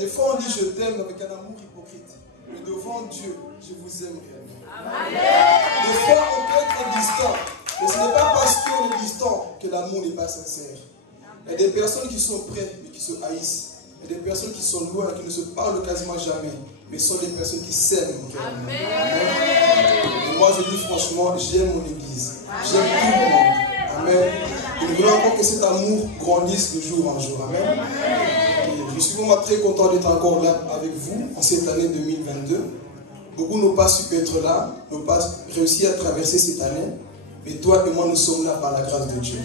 des fois on dit je t'aime avec un amour hypocrite. Mais devant Dieu, je vous aime réellement. Des fois on peut être distant. Mais ce n'est pas parce qu'on est distant que l'amour n'est pas sincère. Il y a des personnes qui sont près mais qui se haïssent. Il y a des personnes qui sont loin, qui ne se parlent quasiment jamais. Mais ce sont des personnes qui s'aiment. Amen. Et moi je dis franchement, j'aime mon église. J'aime tout le monde. Amen. Et nous voulons encore que cet amour grandisse de jour en jour. Amen. Et je suis vraiment très content d'être encore là avec vous en cette année 2022. Beaucoup n'ont pas su être là, n'ont pas réussi à traverser cette année. Mais toi et moi, nous sommes là par la grâce de Dieu.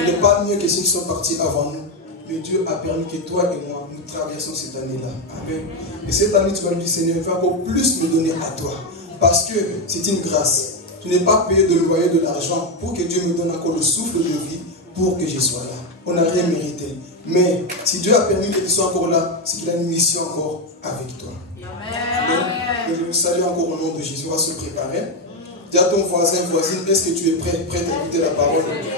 Il n'est pas mieux que ceux qui sont partis avant nous. Mais Dieu a permis que toi et moi, nous traversions cette année-là. Amen. Et cette année, tu vas lui dire, Seigneur, il va encore plus me donner à toi. Parce que c'est une grâce. Tu n'es pas payé de loyer, de l'argent pour que Dieu me donne encore le souffle de vie pour que je sois là. On n'a rien mérité. Mais si Dieu a permis que tu sois encore là, c'est qu'il a une mission encore avec toi. Amen. Et je vous salue encore au nom de Jésus. On va se préparer. Dis à ton voisin, voisine, est-ce que tu es prêt à écouter la parole de Dieu?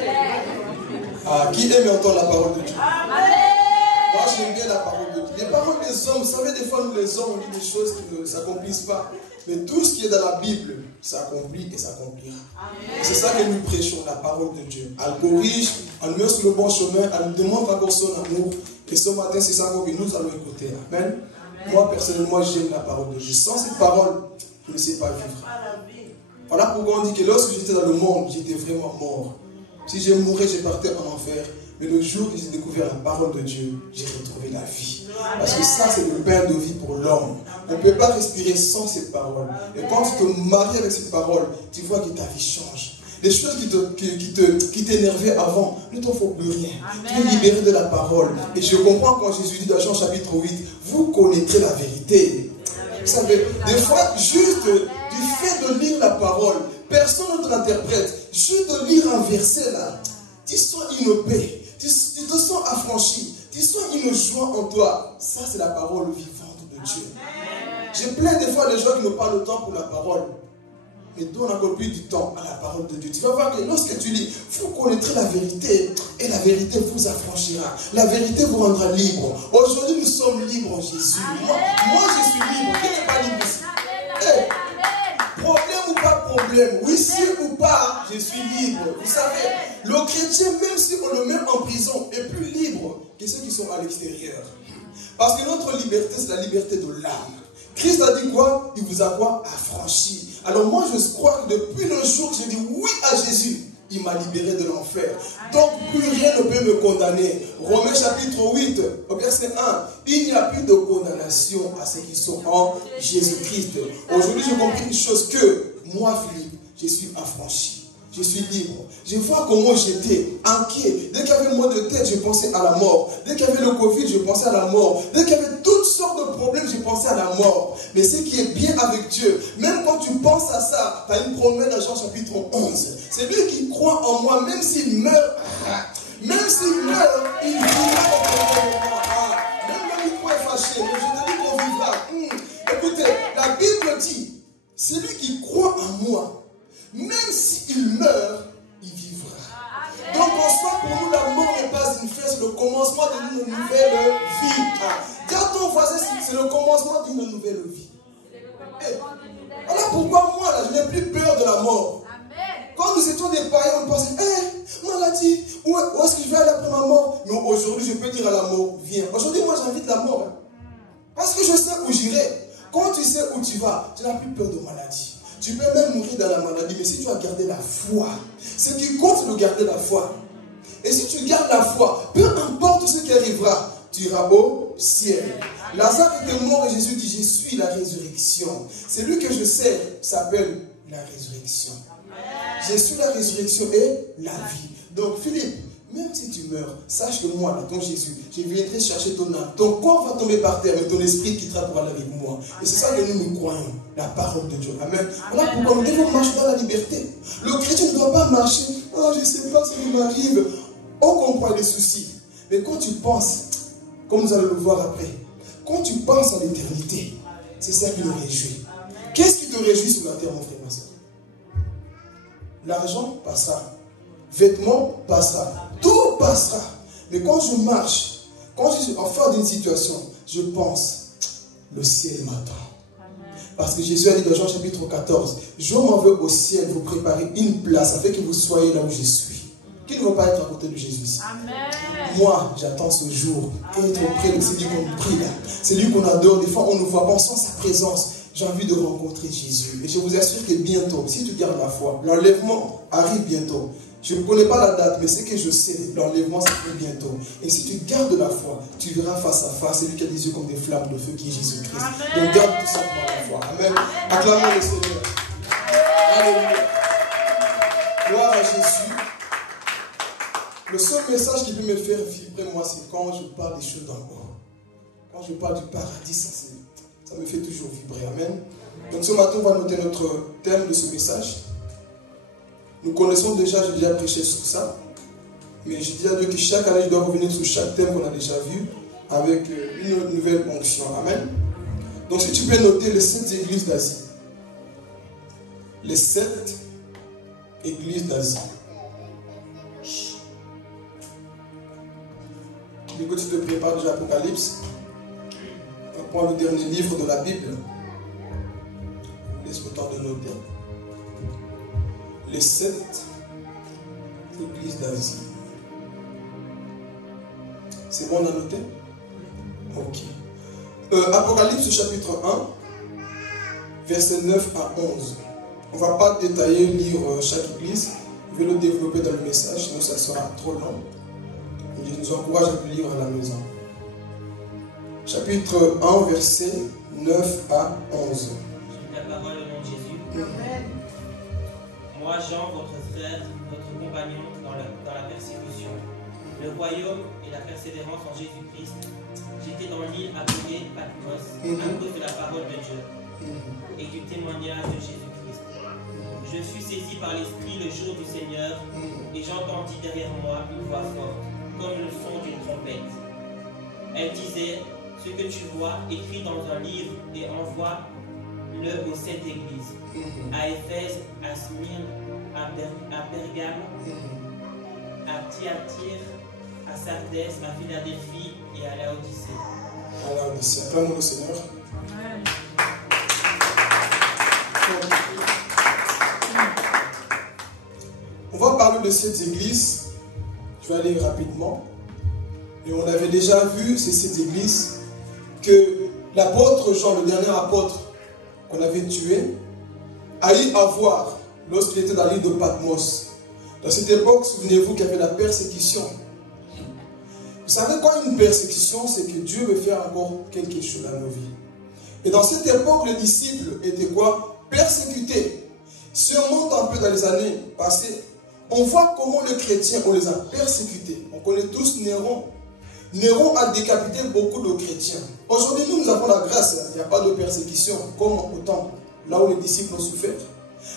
Qui aime entendre la parole de Dieu? Moi, j'aime bien la parole de Dieu. Les paroles des hommes, vous savez, des fois, nous les hommes, on dit des choses qui ne s'accomplissent pas. Mais tout ce qui est dans la Bible s'accomplit et s'accomplira. Et c'est ça que nous prêchons, la parole de Dieu. Elle corrige, elle nous met sur le bon chemin, elle nous démontre encore son amour. Et ce matin, c'est ça que nous allons écouter. Amen. Moi, personnellement, j'aime la parole de Dieu. Sans cette parole, je ne sais pas vivre. Voilà pourquoi on dit que lorsque j'étais dans le monde, j'étais vraiment mort. Si je mourais, je partais en enfer. Mais le jour que j'ai découvert la parole de Dieu, j'ai retrouvé la vie. Parce que ça, c'est le pain de vie pour l'homme. On ne peut pas respirer sans cette parole. Et quand tu te maries avec cette parole, tu vois que ta vie change. Les choses qui t'énervaient avant, ne t'en faut plus rien. Tu es libéré de la parole. Et je comprends quand Jésus dit dans Jean chapitre 8, vous connaîtrez la vérité. Vous savez, des fois, juste du fait de lire la parole, personne ne te l'interprète. Juste de lire un verset là, tu sens une paix, tu te sens affranchi, tu sens une joie en toi. Ça, c'est la parole vivante de Dieu. J'ai plein des fois les gens qui n'ont pas le temps pour la parole. Mais donne encore plus du temps à la parole de Dieu. Tu vas voir que lorsque tu lis, vous connaîtrez la vérité. Et la vérité vous affranchira. La vérité vous rendra libre. Aujourd'hui, nous sommes libres en Jésus. Moi, je suis libre. Qui n'est pas libre ici? Problème ou pas problème, oui ou pas, je suis libre. Vous savez, le chrétien, même si on le met en prison, est plus libre que ceux qui sont à l'extérieur. Parce que notre liberté, c'est la liberté de l'âme. Christ a dit quoi? Il vous a quoi? Affranchi. Alors moi, je crois que depuis le jour que j'ai dit oui à Jésus, il m'a libéré de l'enfer. Donc plus rien ne peut me condamner. Romains chapitre 8, au verset 1. Il n'y a plus de condamnation à ceux qui sont en Jésus-Christ. Aujourd'hui, j'ai compris une chose que moi, Philippe, je suis affranchi. Je suis libre. Je vois comment j'étais inquiet. Dès qu'il y avait moins de tête, je pensais à la mort. Dès qu'il y avait le Covid, je pensais à la mort. Dès qu'il y avait toutes sortes de problèmes, je pensais à la mort. Mais ce qui est bien avec Dieu, même quand tu penses à ça, tu as une promesse dans Jean chapitre 11. C'est lui qui croit en moi, même s'il meurt, il vivra même le micro est fâché, mais je te dis qu'on vivra. Écoutez, la Bible dit, celui qui croit en moi, même s'il meurt, il vivra. Donc en soi, pour nous, la mort n'est pas une fin, c'est le commencement d'une nouvelle vie. Dis à ton voisin, c'est le commencement d'une nouvelle vie. Voilà pourquoi moi, là, je n'ai plus peur de la mort. Quand nous étions des païens, on pensait, maladie, où est-ce que je vais aller après ma mort? Mais aujourd'hui, je peux dire à la mort, viens. Aujourd'hui, moi, j'invite la mort. Parce que je sais où j'irai. Quand tu sais où tu vas, tu n'as plus peur de maladie. Tu peux même mourir dans la maladie, mais si tu as gardé la foi, ce qui compte, c'est de garder la foi. Et si tu gardes la foi, peu importe ce qui arrivera, tu iras au ciel. Lazare était mort et Jésus dit, je suis la résurrection. C'est lui que je sers s'appelle la résurrection. Je suis la résurrection et la vie. Donc Philippe, même si tu meurs, sache que moi, là, ton Jésus, je viendrai chercher ton âme. Ton corps va tomber par terre, mais ton esprit quittera pour aller avec moi. Et c'est ça que nous croyons, la parole de Dieu. Amen. Voilà pourquoi nous devons marcher dans la liberté. Le chrétien ne doit pas marcher. Oh, je ne sais pas ce qui m'arrive. On comprend les soucis. Mais quand tu penses, comme nous allons le voir après, quand tu penses à l'éternité, c'est ça qui nous réjouit. Qu'est-ce qui te réjouit sur la terre, mon frère, ma soeur? L'argent passera. Vêtements passera. Tout passera. Mais quand je marche, quand je suis en face d'une situation, je pense, le ciel m'attend. Parce que Jésus a dit dans Jean chapitre 14, je m'en vais au ciel vous préparer une place afin que vous soyez là où je suis. Qui ne va pas être à côté de Jésus? Amen. Moi, j'attends ce jour. Être auprès de celui qu'on prie là. C'est lui qu'on adore. Des fois, on ne voit pas, on sent sa présence. J'ai envie de rencontrer Jésus. Et je vous assure que bientôt, si tu gardes la foi, l'enlèvement arrive bientôt. Je ne connais pas la date, mais c'est que je sais, l'enlèvement, ça fait bientôt. Et si tu gardes la foi, tu verras face à face celui qui a des yeux comme des flammes de feu, qui est Jésus-Christ. Donc garde tout simplement la foi. Amen. Acclamons le Seigneur. Alléluia. Gloire à Jésus. Le seul message qui peut me faire vibrer, moi, c'est quand je parle des choses d'en haut. Quand je parle du paradis, ça me fait toujours vibrer. Amen. Donc ce matin, on va noter notre thème de ce message. Nous connaissons déjà, j'ai déjà prêché sur ça. Mais je dis à Dieu que chaque année, je dois revenir sur chaque thème qu'on a déjà vu avec une nouvelle onction. Amen. Donc si tu peux noter les 7 églises d'Asie. Les 7 églises d'Asie. Du coup, tu te prépares déjà l'Apocalypse. On prend le dernier livre de la Bible. Laisse-moi le temps de noter. Les 7 églises d'Asie. C'est bon, on a noté? Ok. Apocalypse chapitre 1, versets 9 à 11. On ne va pas détailler, lire chaque église. Je vais le développer dans le message, sinon ça sera trop long. Je nous encourage à le lire à la maison. Chapitre 1, versets 9 à 11. La parole au nom de Jésus. Amen. Moi, Jean, votre frère, votre compagnon dans la persécution, le royaume et la persévérance en Jésus-Christ, j'étais dans l'île appelée Patmos à cause de la parole de Dieu et du témoignage de Jésus-Christ. Je fus saisi par l'Esprit le jour du Seigneur et j'entendis derrière moi une voix forte, comme le son d'une trompette. Elle disait, ce que tu vois, écrit dans un livre et envoie-le aux 7 églises, à Éphèse, à Smyrne, à Pergame, à Thyatire, à Sardès, à Philadelphie et à Laodicée. À Laodicée. Acclamons le Seigneur. Amen. On va parler de cette église. Je vais aller rapidement. Et on avait déjà vu, c'est cette église, que l'apôtre Jean, le dernier apôtre qu'on avait tué, a eu à voir lorsqu'il était dans l'île de Patmos. Dans cette époque, souvenez-vous qu'il y avait la persécution. Vous savez, quand une persécution, c'est que Dieu veut faire encore quelque chose dans nos vies. Et dans cette époque, les disciples étaient quoi? Persécutés. Si on monte un peu dans les années passées, on voit comment les chrétiens, on les a persécutés. On connaît tous Néron. Néron a décapité beaucoup de chrétiens. Aujourd'hui, nous avons la grâce. Il n'y a pas de persécution comme au temple, là où les disciples ont souffert.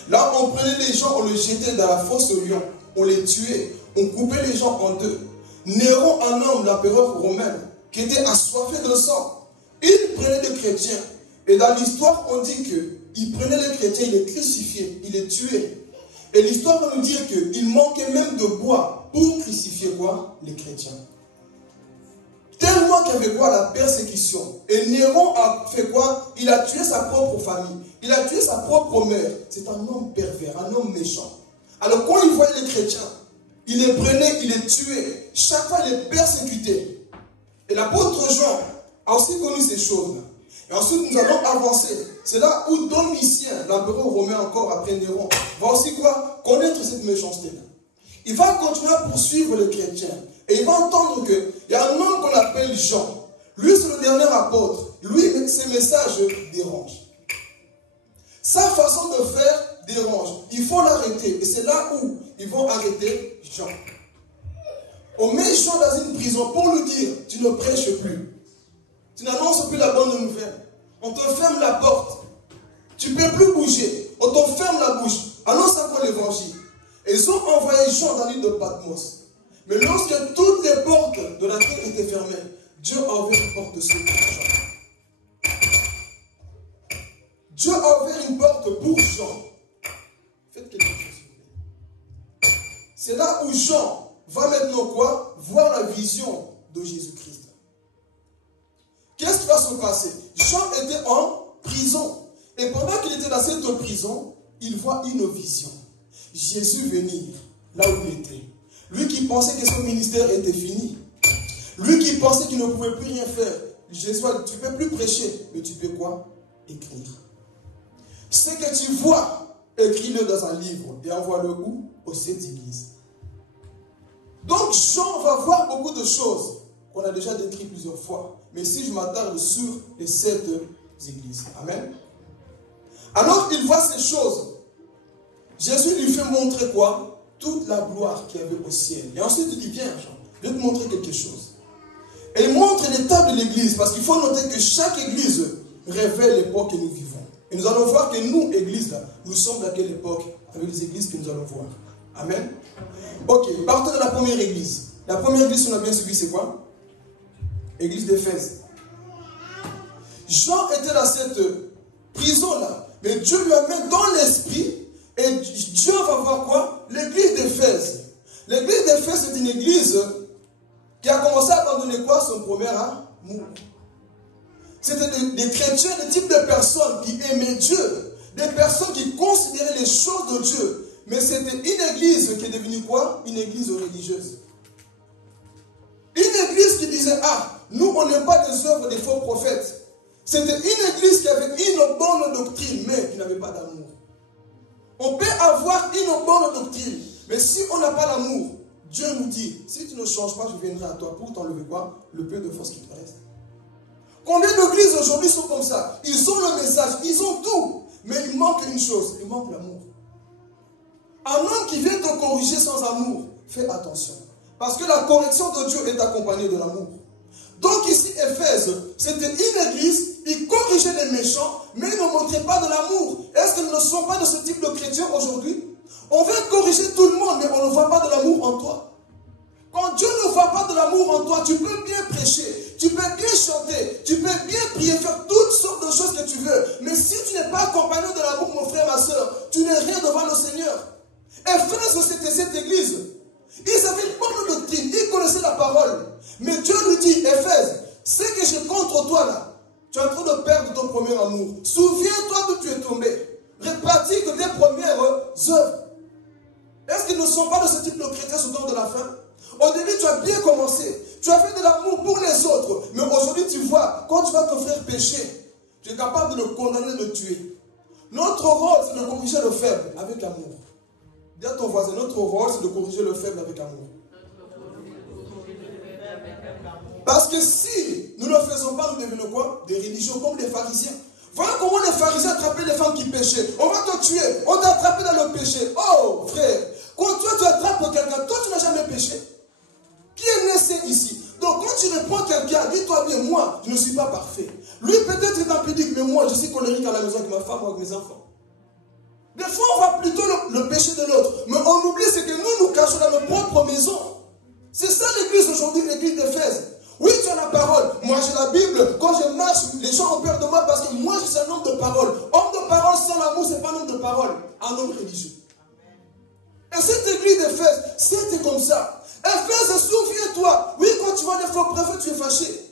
Là, on prenait les gens, on les jetait dans la fosse au lion. On les tuait. On coupait les gens en deux. Néron, un homme, l'empereur romain, qui était assoiffé de sang, il prenait des chrétiens. Et dans l'histoire, on dit qu'il prenait les chrétiens, il les crucifiait, il les tuait. Et l'histoire va nous dire qu'il manquait même de bois pour crucifier quoi? Les chrétiens. Tellement qu'il y avait quoi? La persécution. Et Néron a fait quoi? Il a tué sa propre famille. Il a tué sa propre mère. C'est un homme pervers, un homme méchant. Alors quand il voyait les chrétiens, il les prenait, il les tuait. Chaque fois, il les persécutait. Et l'apôtre Jean a aussi connu ces choses-là. Et ensuite, nous allons avancer. C'est là où Domitien, l'empereur romain encore après Néron, va aussi quoi? Connaître cette méchanceté-là. Il va continuer à poursuivre les chrétiens. Et il va entendre qu'il y a un homme qu'on appelle Jean. Lui, c'est le dernier apôtre. Lui, ses messages dérangent. Sa façon de faire dérange. Il faut l'arrêter. Et c'est là où ils vont arrêter Jean. On met Jean dans une prison pour lui dire, tu ne prêches plus. Tu n'annonces plus la bonne nouvelle. On te ferme la porte. Tu ne peux plus bouger. On te ferme la bouche. Annonce encore l'évangile. Et ils ont envoyé Jean dans l'île de Patmos. Mais lorsque toutes les portes de la terre étaient fermées, Dieu a ouvert une porte de secours pour Jean. Dieu a ouvert une porte pour Jean. Faites quelque chose. C'est là où Jean va maintenant quoi? Voir la vision de Jésus-Christ. Qu'est-ce qui va se passer? Jean était en prison. Et pendant qu'il était dans cette prison, il voit une vision. Jésus venir là où il était. Lui qui pensait que son ministère était fini. Lui qui pensait qu'il ne pouvait plus rien faire. Jésus a dit, tu ne peux plus prêcher, mais tu peux quoi? Écrire. Ce que tu vois, écris-le dans un livre et envoie-le où? Aux 7 églises. Donc Jean va voir beaucoup de choses qu'on a déjà décrites plusieurs fois. Mais si je m'attarde sur les 7 églises. Amen. Alors il voit ces choses. Jésus lui fait montrer quoi? Toute la gloire qu'il y avait au ciel. Et ensuite il dit, viens Jean, je vais te montrer quelque chose. Et il montre l'état de l'église, parce qu'il faut noter que chaque église révèle l'époque que nous vivons. Et nous allons voir que nous, église, là, nous sommes dans quelle époque avec les églises que nous allons voir. Amen. Ok, partons de la première église. La première église qu'on a bien suivi, c'est quoi? Église d'Éphèse. Jean était dans cette prison-là, mais Dieu lui amène dans l'esprit, et Dieu va voir quoi? L'église d'Éphèse. L'église d'Éphèse, c'est une église qui a commencé à abandonner quoi? Son premier amour. C'était des chrétiens, des types de personnes qui aimaient Dieu, des personnes qui considéraient les choses de Dieu. Mais c'était une église qui est devenue quoi? Une église religieuse. Une église qui disait, ah, nous on n'aime pas les œuvres des faux prophètes. C'était une église qui avait une bonne doctrine, mais qui n'avait pas d'amour. On peut avoir une bonne doctrine, mais si on n'a pas l'amour, Dieu nous dit, si tu ne changes pas, je viendrai à toi pour t'enlever quoi? Le peu de force qui te reste. Combien d'églises aujourd'hui sont comme ça? Ils ont le message, ils ont tout, mais il manque une chose, il manque l'amour. Un homme qui vient te corriger sans amour, fais attention. Parce que la correction de Dieu est accompagnée de l'amour. Donc ici, Éphèse, c'était une église, ils corrigeaient les méchants, mais ils ne montraient pas de l'amour. Est-ce que nous ne sommes pas de ce type de chrétiens aujourd'hui? On veut corriger tout le monde, mais on ne voit pas de l'amour en toi. Quand Dieu ne voit pas de l'amour en toi, tu peux bien prêcher, tu peux bien chanter, tu peux bien prier, faire toutes sortes de choses que tu veux. Mais si tu n'es pas accompagné de l'amour, mon frère, ma soeur, tu n'es rien devant le Seigneur. Éphèse, c'était cette église. Ils avaient une bonne doctrine, ils connaissaient la parole. Mais Dieu lui dit, Éphèse, ce que j'ai contre toi là, tu es en train de perdre ton premier amour. Souviens-toi d'où tu es tombé. Pratique tes premières œuvres. Est-ce qu'ils ne sont pas de ce type de chrétiens au temps de la fin? Au début, tu as bien commencé. Tu as fait de l'amour pour les autres. Mais aujourd'hui, tu vois, quand tu vas te faire pécher, tu es capable de le condamner, de le tuer. Notre rôle, c'est de corriger le faible avec amour. Dis à ton voisin, notre rôle, c'est de corriger le faible avec amour. Parce que si nous ne le faisons pas, nous devenons quoi? Des religieux comme les pharisiens. Voilà comment les pharisiens attrapaient les femmes qui péchaient. On va te tuer, on t'a attrapé dans le péché. Oh frère, quand toi tu attrapes quelqu'un, toi tu n'as jamais péché. Qui est naissé ici? Donc quand tu réponds quelqu'un, dis-toi bien, moi je ne suis pas parfait. Lui peut-être est impudique, mais moi je suis colérique à la maison avec ma femme ou avec mes enfants. Des fois on voit plutôt le péché de l'autre. Mais on oublie c'est que nous nous cachons dans nos propres maisons. C'est ça l'église aujourd'hui, l'église d'Éphèse. Oui, tu as la parole. Moi, j'ai la Bible. Quand je marche, les gens ont peur de moi parce que moi, je suis un homme de parole. Homme de parole sans l'amour, ce n'est pas un homme de parole. Un homme religieux. Et cette église d'Éphèse, c'était comme ça. Éphèse, souviens-toi. Oui, quand tu vois les faux prophètes, tu es fâché.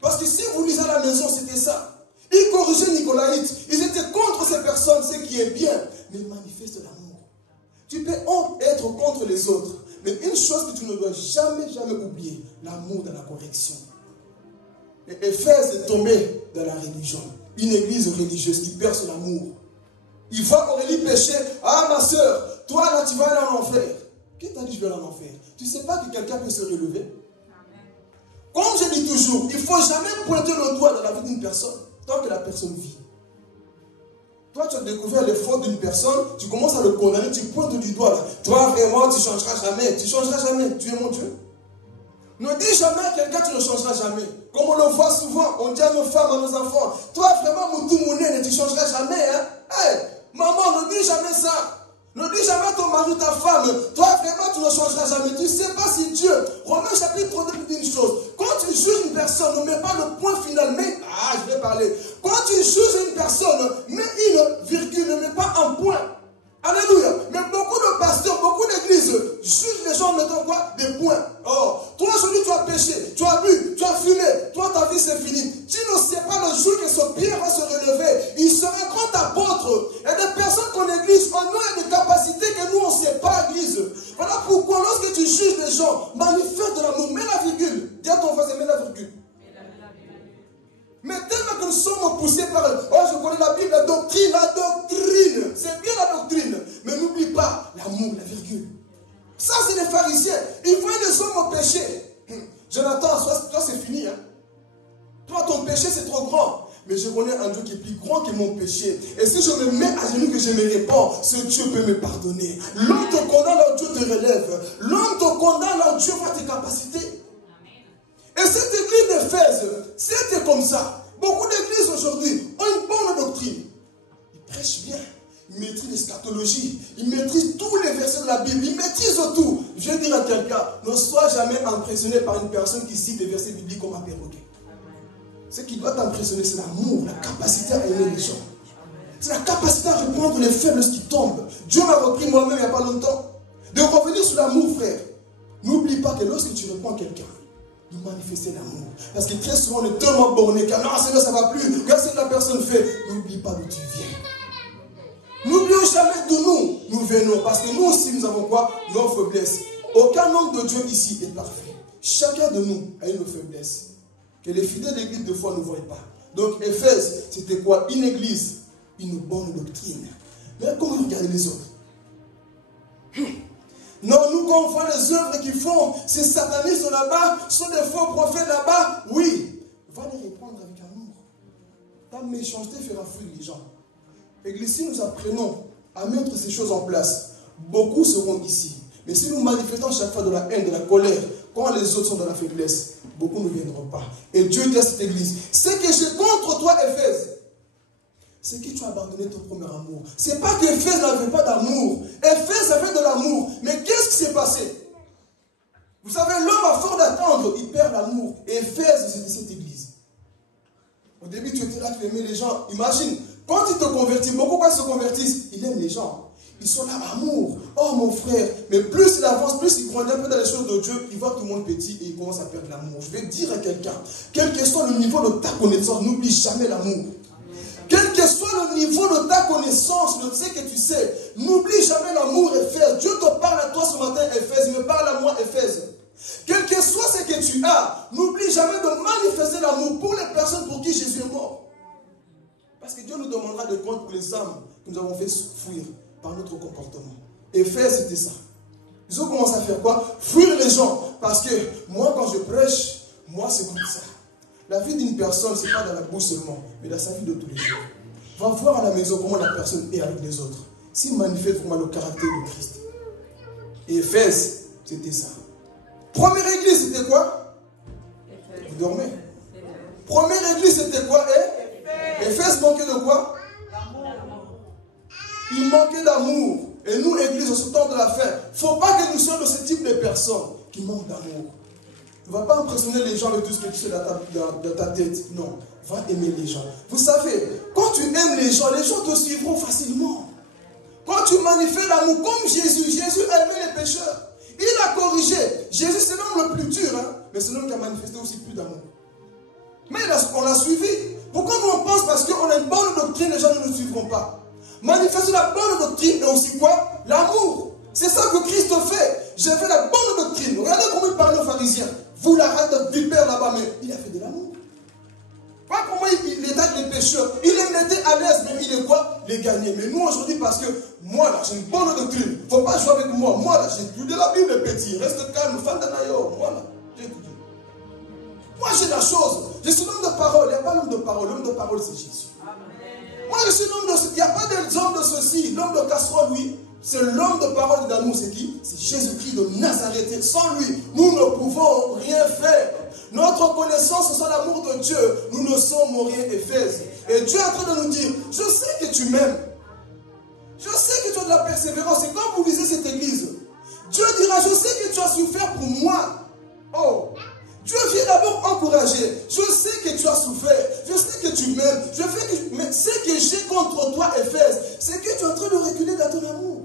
Parce que si vous lisez à la maison, c'était ça. Ils corrigeaient Nicolaïte. Ils étaient contre ces personnes, ce qui est bien. Mais ils manifestent l'amour. Tu peux être contre les autres. Mais une chose que tu ne dois jamais, jamais oublier, l'amour dans la correction. Et Éphèse est tombé dans la religion. Une église religieuse qui perd son amour. Il voit Aurélie pécher. Ah ma soeur, toi là tu vas aller en enfer. Qui t'a dit je vais aller en enfer? Tu ne sais pas que quelqu'un peut se relever? Comme je dis toujours, il ne faut jamais pointer le doigt dans la vie d'une personne tant que la personne vit. Toi, tu as découvert les fautes d'une personne, tu commences à le condamner, tu pointes du doigt là. Toi, vraiment, tu ne changeras jamais. Tu ne changeras jamais. Tu es mon Dieu. Ne dis jamais à quelqu'un, tu ne changeras jamais. Comme on le voit souvent, on dit à nos femmes, à nos enfants, toi, vraiment, mon tout mon nez, tu ne changeras jamais. Hein? Hey, maman, ne dis jamais ça. Ne dis jamais à ton mari, ta femme, toi, vraiment, tu ne changeras jamais. Tu ne sais pas si Dieu, Romains chapitre 2 dit une chose. Quand tu juges une personne, ne mets pas le point final, mais, je vais parler. Quand tu juges une personne, mets une virgule, ne mets pas un point. Alléluia. Mais beaucoup de pasteurs, beaucoup d'églises jugent les gens en mettant quoi? Des points. Oh, toi aujourd'hui tu as péché, tu as bu, tu as fumé, toi ta vie c'est fini. Tu ne sais d'autres. Il y a des personnes qu'on néglige. On a des capacités que nous, on ne sait pas, Église. Voilà pourquoi, lorsque tu juges les gens, manifeste de l'amour. Mets la virgule. Dis à ton voisin, mets la virgule. Mais tellement que nous sommes poussés par, oh, je connais la Bible, la doctrine, c'est bien la doctrine, mais n'oublie pas l'amour, la virgule. Ça, c'est les pharisiens. Ils voient les hommes au péché. Jonathan, toi, c'est fini. Hein? Toi, ton péché, c'est trop grand. Mais je connais un Dieu qui est plus grand que mon péché. Et si je me mets à genoux, que je me répands, ce Dieu peut me pardonner. L'homme te condamne, là, Dieu te relève. L'homme te condamne, là, Dieu voit tes capacités. Et cette église d'Éphèse, c'était comme ça. Beaucoup d'églises aujourd'hui ont une bonne doctrine. Ils prêchent bien. Ils maîtrisent l'eschatologie. Ils maîtrisent tous les versets de la Bible. Ils maîtrisent tout. Je vais dire à quelqu'un, ne sois jamais impressionné par une personne qui cite les versets bibliques comme un perroquet. Ce qui doit t'impressionner, c'est l'amour, la capacité à aimer les gens. C'est la capacité à répondre les faibles qui tombent. Dieu m'a repris moi-même il n'y a pas longtemps. De revenir sur l'amour, frère. N'oublie pas que lorsque tu réponds à quelqu'un, de manifester l'amour. Parce que très souvent, on est tellement borné que non, c'est là, ça ne va plus. Regarde ce que la personne fait. N'oublie pas d'où tu viens. N'oublions jamais d'où nous venons. Parce que nous aussi, nous avons quoi? Nos faiblesses. Aucun homme de Dieu ici est parfait. Chacun de nous a une faiblesse. Que les fidèles d'église, de fois, ne voient pas. Donc, Éphèse, c'était quoi? Une église, une bonne doctrine. Mais comment regarder les autres? Non, nous, quand on voit les œuvres qu'ils font, ces satanistes là-bas, sont des faux prophètes là-bas, oui. Va les répondre avec amour. Ta méchanceté fera fuir les gens. Église, si nous apprenons à mettre ces choses en place, beaucoup seront ici. Mais si nous manifestons chaque fois de la haine, de la colère, quand les autres sont dans la faiblesse, beaucoup ne viendront pas. Et Dieu dit à cette église, ce que j'ai contre toi, Éphèse, c'est que tu as abandonné ton premier amour. C'est pas que Éphèse n'avait pas d'amour. Éphèse avait de l'amour. Mais qu'est-ce qui s'est passé? Vous savez, l'homme à force d'attendre, il perd l'amour. Éphèse, c'était cette église. Au début, tu étais là, tu aimais les gens. Imagine, quand ils te convertissent, beaucoup quand ils se convertissent, ils aiment les gens. Ils sont là, amour. Oh mon frère. Mais plus il avance, plus il grandit un peu dans les choses de Dieu, il voit tout le monde petit et il commence à perdre l'amour. Je vais dire à quelqu'un, quel que soit le niveau de ta connaissance, n'oublie jamais l'amour. Quel que soit le niveau de ta connaissance, de ce que tu sais, n'oublie jamais l'amour, Éphèse. Dieu te parle à toi ce matin, Éphèse. Il me parle à moi, Éphèse. Quel que soit ce que tu as, n'oublie jamais de manifester l'amour pour les personnes pour qui Jésus est mort. Parce que Dieu nous demandera de compte pour les âmes que nous avons fait fuir par notre comportement. Éphèse, c'était ça. Ils ont commencé à faire quoi? Fuir les gens. Parce que moi, quand je prêche, moi, c'est comme ça. La vie d'une personne, ce n'est pas dans la bouche seulement, mais dans sa vie de tous les jours. Va voir à la maison comment la personne est avec les autres. S'il manifeste vraiment le caractère de Christ. Et Éphèse, c'était ça. Première église, c'était quoi? Vous dormez. Première église, c'était quoi? Éphèse manquait de quoi? Il manquait d'amour. Et nous, église, en ce temps de la fin, il ne faut pas que nous soyons de ce type de personnes qui manquent d'amour. Ne va pas impressionner les gens avec tout ce que tu sais dans ta tête. Non, va aimer les gens. Vous savez, quand tu aimes les gens te suivront facilement. Quand tu manifestes l'amour comme Jésus, Jésus a aimé les pécheurs. Il a corrigé. Jésus, c'est l'homme le plus dur, hein, mais c'est l'homme qui a manifesté aussi plus d'amour. Mais on l'a suivi. Pourquoi nous on pense parce qu'on a une bonne doctrine, les gens ne nous suivront pas? Manifester la bonne doctrine et aussi quoi? L'amour. C'est ça que Christ fait. J'ai fait la bonne doctrine. Regardez comment il parlait aux pharisiens. Vous la rate de vipère là-bas, mais il a fait de l'amour. Pas comment il attaque les pécheurs. Il les mettait à l'aise, mais il est quoi? Les gagner. Mais nous aujourd'hui, parce que moi là, j'ai une bonne doctrine. Il ne faut pas jouer avec moi. Moi là, j'ai étudié la Bible, petit. Reste calme, fan d'anayo. Moi là, j'ai étudié. Moi j'ai la chose. Je suis l'homme de parole. Il n'y a pas l'homme de parole. L'homme de parole, c'est Jésus. Moi je suis l'homme de... Il n'y a pas d'homme de ceci. L'homme de casserole, lui. C'est l'homme de parole d'amour, c'est qui? C'est Jésus-Christ de Nazareth. Sans lui, nous ne pouvons rien faire. Notre connaissance sans l'amour de Dieu, nous ne sommes rien. Éphèse. Et Dieu est en train de nous dire, je sais que tu m'aimes. Je sais que tu as de la persévérance. Et quand vous lisez cette église, Dieu dira, je sais que tu as souffert pour moi. Oh, Dieu vient d'abord encourager. Je sais que tu as souffert. Je sais que tu m'aimes. Mais ce que j'ai contre toi, Éphèse, c'est que tu es en train de reculer dans ton amour.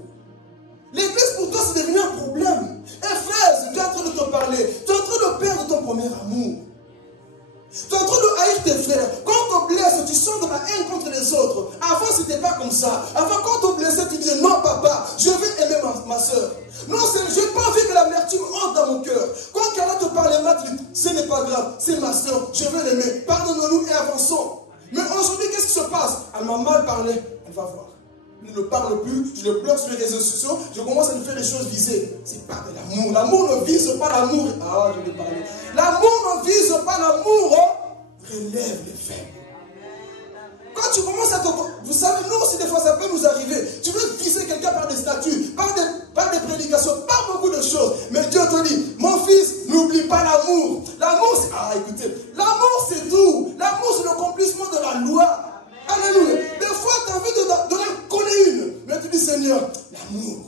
L'église pour toi c'est devenu un problème. Éphèse, tu es en train de te parler. Tu es en train de perdre ton premier amour. Tu es en train de haïr tes frères. Quand on te blesse, tu sens de la haine contre les autres. Avant c'était c'était pas comme ça. Avant, quand on te blessait, tu disais, non, papa, je vais aimer ma soeur. Non, je n'ai pas envie que l'amertume entre dans mon cœur. Quand quelqu'un te parle mal, tu dis, ce n'est pas grave, c'est ma soeur, je vais l'aimer. Pardonne-nous et avançons. Mais aujourd'hui, qu'est-ce qui se passe? Elle m'a mal parlé, elle va voir. Je ne parle plus, je le bloque sur les réseaux sociaux, je commence à lui faire des choses visées. C'est pas de l'amour. L'amour ne vise pas l'amour. Ah, je vais parler. L'amour ne vise pas l'amour, relève les faibles. Quand tu commences à te... Vous savez, nous aussi, des fois, ça peut nous arriver. Tu veux viser quelqu'un par des statuts, par des prédications, par beaucoup de choses. Mais Dieu te dit, mon fils, n'oublie pas l'amour. L'amour, c'est... Ah, écoutez, l'amour, c'est tout. L'amour, c'est l'accomplissement de la loi. Alléluia. Des fois, tu as envie de coller une. Mais tu dis, Seigneur, l'amour.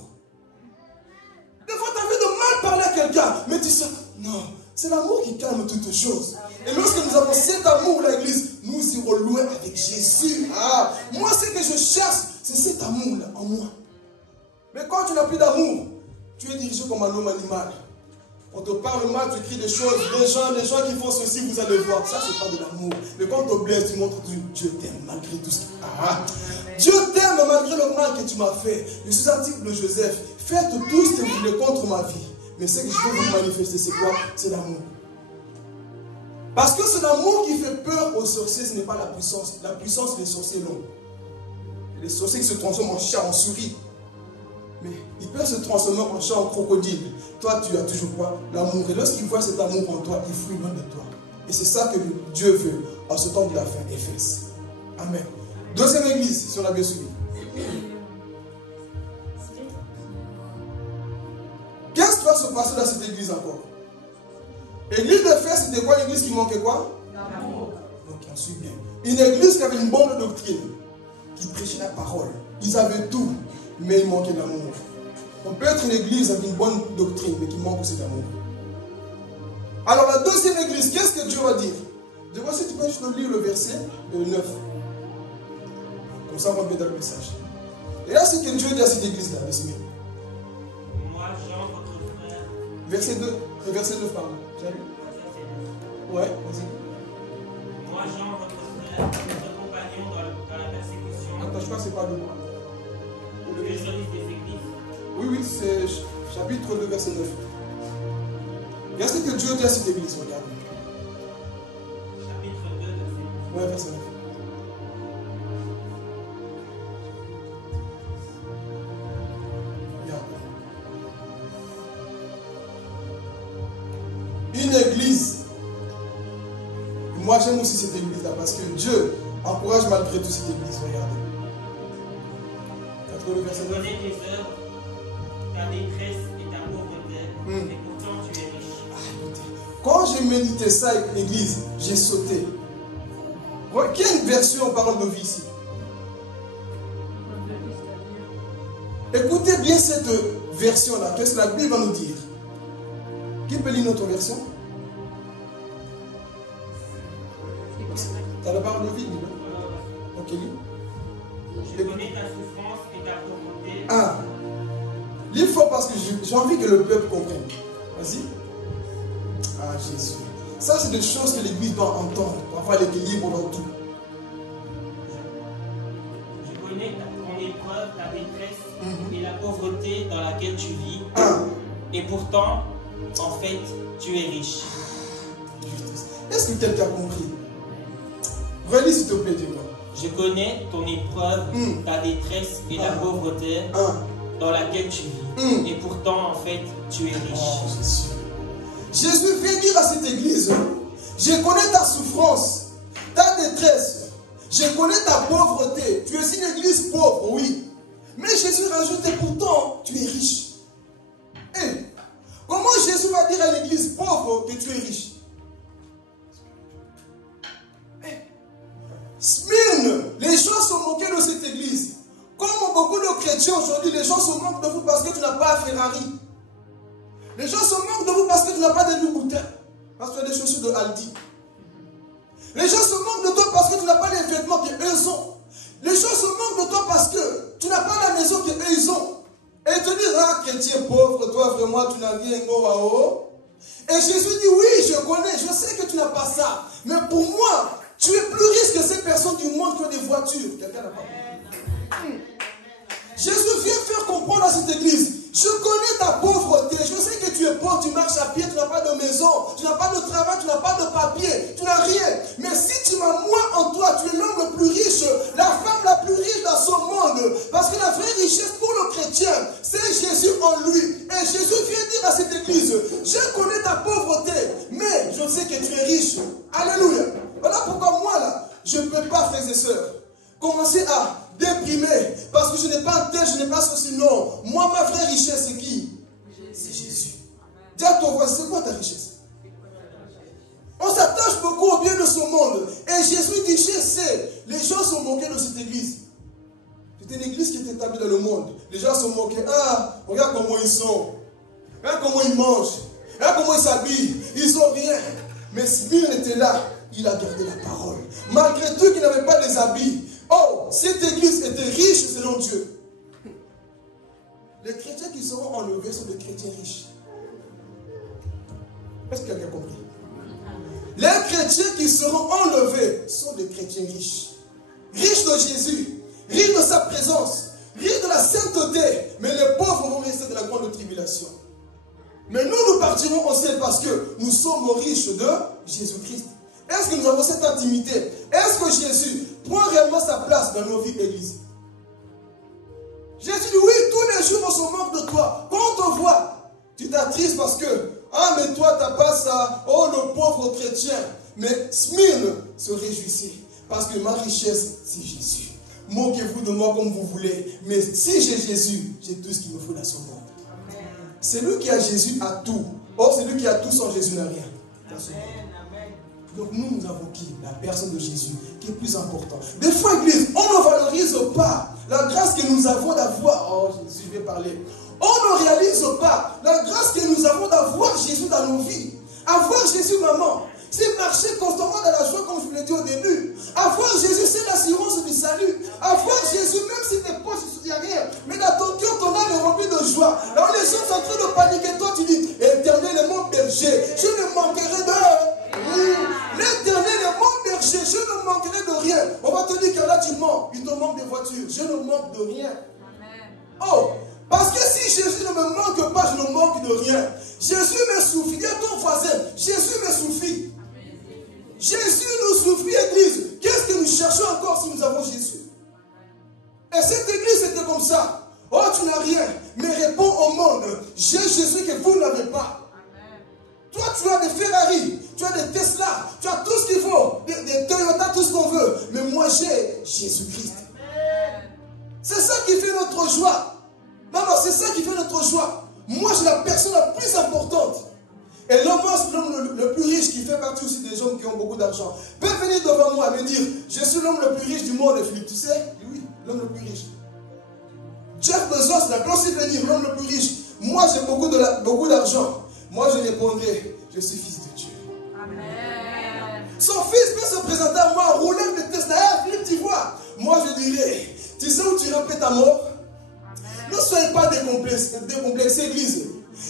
Des fois, tu as envie de mal parler à quelqu'un. Mais tu sais, non, c'est l'amour qui calme toutes choses. Et lorsque nous avons cet amour, l'église, nous irons loin avec Jésus. Ah, moi, ce que je cherche, c'est cet amour-là en moi. Mais quand tu n'as plus d'amour, tu es dirigé comme un homme animal. On te parle mal, tu cries des choses. Les gens qui font ceci, vous allez voir. Ça, c'est pas de l'amour. Mais quand on te blesse, tu montres que Dieu t'aime malgré tout ce que... Ah, Dieu t'aime malgré le mal que tu m'as fait. Je suis un type de Joseph. Faites tout ce que vous voulez contre ma vie. Mais ce que je veux vous manifester, c'est quoi? C'est l'amour. Parce que c'est l'amour qui fait peur aux sorciers, ce n'est pas la puissance. La puissance, les sorciers l'ont. Les sorciers qui se transforment en chat, en souris. Mais ils peuvent se transformer en chat, en crocodile. Toi, tu as toujours quoi? L'amour. Et lorsqu'ils voient cet amour en toi, ils fuient loin de toi. Et c'est ça que Dieu veut en ce temps de la fin, Éphèse. Amen. Deuxième église, si on a bien suivi. Qu'est-ce qui va se passer dans cette église encore? L'église d'Éphèse, c'était quoi? Une église qui manquait quoi? L'amour. Donc, on suit bien. Une église qui avait une bonne doctrine, qui prêchait la parole. Ils avaient tout, mais il manquait l'amour. On peut être une église avec une bonne doctrine, mais qui manque aussi d'amour. Alors, la deuxième église, qu'est-ce que Dieu va dire? Je vois si tu peux juste lire le verset 9. Comme ça, on va bien dans le message. Et là, c'est que Dieu dit à cette église-là, laisse-moi. Moi, Jean, votre frère. Verset 2, verset 9, pardon. Ouais, vas-y. Moi, Jean, votre frère, votre compagnon dans la persécution. Attends, je crois que c'est pas le moi. Que je lise des églises. Oui, c'est chapitre 2, verset 9. Regarde ce que Dieu dit à cette église, regarde. Chapitre 2, verset 9. Ouais, verset 9. Une église. Moi j'aime aussi cette église là parce que Dieu encourage malgré tout cette église. Regardez. Je connais tes œuvres, ta détresse et ta pauvreté, et pourtant tu es riche. Quand j'ai médité ça avec l'église, j'ai sauté. Quelle version parle de vie ici? Écoutez bien cette version-là. Qu'est-ce que la Bible va nous dire? Qui peut lire notre version? Ça la parle de vie, non? Ok, lis. Je connais ta souffrance et ta pauvreté. Ah, lis fort parce que j'ai envie que le peuple comprenne. Vas-y. Ah, Jésus. Ça, c'est des choses que l'Église doit entendre. Parfois, l'équilibre dans tout. Je connais ton épreuve, ta détresse et la pauvreté dans laquelle tu vis. Et pourtant, en fait, tu es riche. Est-ce que quelqu'un a compris? Relis s'il te plaît, dis-moi. Je connais ton épreuve, ta détresse et la pauvreté dans laquelle tu vis. Et pourtant, en fait, tu es riche. Oh, Jésus. Jésus vient dire à cette église, je connais ta souffrance, ta détresse, je connais ta pauvreté. Tu es une église pauvre, oui. Mais Jésus rajoute, et pourtant, tu es riche. Et comment Jésus va dire à l'église pauvre que tu es riche? Smyrne, les gens se moquaient de cette église. Comme beaucoup de chrétiens aujourd'hui, les gens se moquent de vous parce que tu n'as pas un Ferrari. Les gens se moquent de vous parce que tu n'as pas de Louboutin. Parce que tu as des chaussures de Aldi. Les gens se moquent de toi parce que tu n'as pas les vêtements qu'eux ont. Les gens se moquent de toi parce que tu n'as pas la maison qu'eux ont. Et ils te disent, ah, chrétien pauvre, toi vraiment, tu n'as rien haut. Et Jésus dit, oui, je connais, je sais que tu n'as pas ça. Mais pour moi, tu es plus riche que ces personnes du monde qui ont des voitures. Quelqu'un n'a pas compris. dans cette église, je connais ta pauvreté, je sais que tu es pauvre, tu marches à pied, tu n'as pas de maison, tu n'as pas de travail, tu n'as pas de papier, tu n'as rien. Mais si tu m'as moi en toi, tu es l'homme le plus riche, la femme la plus riche dans ce monde. Parce que la vraie richesse pour le chrétien, c'est Jésus en lui. Et Jésus vient dire à cette église, je connais ta pauvreté, mais je sais que tu es riche. Alléluia. Voilà pourquoi moi là, je ne peux pas, frères et sœurs, commencer à déprimer parce que je n'ai pas un tel, je n'ai pas ceci. Non, moi ma vraie richesse c'est qui? C'est Jésus. Dis à ton voisin, c'est quoi ta richesse? On s'attache beaucoup au bien de ce monde. Et Jésus dit, je sais, les gens sont moqués de cette église. C'était une église qui était établie dans le monde. Les gens sont moqués. Ah, regarde comment ils sont. Regarde comment ils mangent. Regarde comment ils s'habillent. Ils n'ont rien. Mais Smyrne était là. Il a gardé la parole. Malgré tout qu'il n'avait pas des habits. Oh, cette église était riche selon Dieu. Les chrétiens qui seront enlevés sont des chrétiens riches. Est-ce que quelqu'un a compris? Les chrétiens qui seront enlevés sont des chrétiens riches. Riches de Jésus, riches de sa présence, riches de la sainteté. Mais les pauvres vont rester de la grande tribulation. Mais nous partirons au ciel parce que nous sommes riches de Jésus-Christ. Est-ce que nous avons cette intimité? Est-ce que Jésus prend réellement sa place dans nos vies églises? Jésus dit oui, tous les jours on se moque de toi. Quand on te voit, tu t'attristes parce que, ah mais toi t'as pas ça, oh le pauvre chrétien. Mais Smyrne se réjouissait parce que ma richesse c'est Jésus. Moquez-vous de moi comme vous voulez, mais si j'ai Jésus, j'ai tout ce qu'il me faut dans ce monde. Celui qui a Jésus a tout. Or celui qui a tout sans Jésus n'a rien dans ce monde. Donc nous avons qui? La personne de Jésus, qui est plus important. Des fois, Église, on ne valorise pas la grâce que nous avons d'avoir. Oh, je vais parler. On ne réalise pas la grâce que nous avons d'avoir Jésus dans nos vies. Avoir Jésus, maman, c'est marcher constamment dans la joie, comme je vous l'ai dit au début. Avoir Jésus, c'est l'assurance du salut. Avoir Jésus, même si tes poches, il n'y a rien, mais dans ton cœur, ton âme est remplie de joie. Alors les gens sont en train de paniquer. Toi, tu dis, Éternel est mon berger, je ne manquerai de... L'Éternel est mon berger, je ne manquerai de rien. On va te dire que là tu mens, il te manque des voitures. Je ne manque de rien. Oh, parce que si Jésus ne me manque pas, je ne manque de rien. Jésus me suffit. Dis à ton voisin, Jésus me suffit. Jésus nous suffit, Église. Qu'est-ce que nous cherchons encore si nous avons Jésus? Et cette Église était comme ça. Oh, tu n'as rien, mais réponds au monde. J'ai Jésus que vous n'avez pas. Toi, tu as des Ferrari, tu as des Tesla, tu as tout ce qu'il faut, des Toyota, tout ce qu'on veut. Mais moi, j'ai Jésus-Christ. C'est ça qui fait notre joie. Maman, c'est ça qui fait notre joie. Moi, je suis la personne la plus importante. Et l'homme le plus riche, qui fait partie aussi des gens qui ont beaucoup d'argent, peut venir devant moi et me dire, je suis l'homme le plus riche du monde, Philippe. Tu sais? Oui, l'homme le plus riche. Jeff Bezos, la peut aussi venir, l'homme le plus riche. Moi, j'ai beaucoup d'argent. Moi, je répondrai, je suis fils de Dieu. Amen. Son fils peut se présenter à moi, rouler de Tesla, Philippe, tu vois. Moi, je dirais, tu sais où tu répètes ta mort? Amen. Ne soyez pas décomplexés, Église.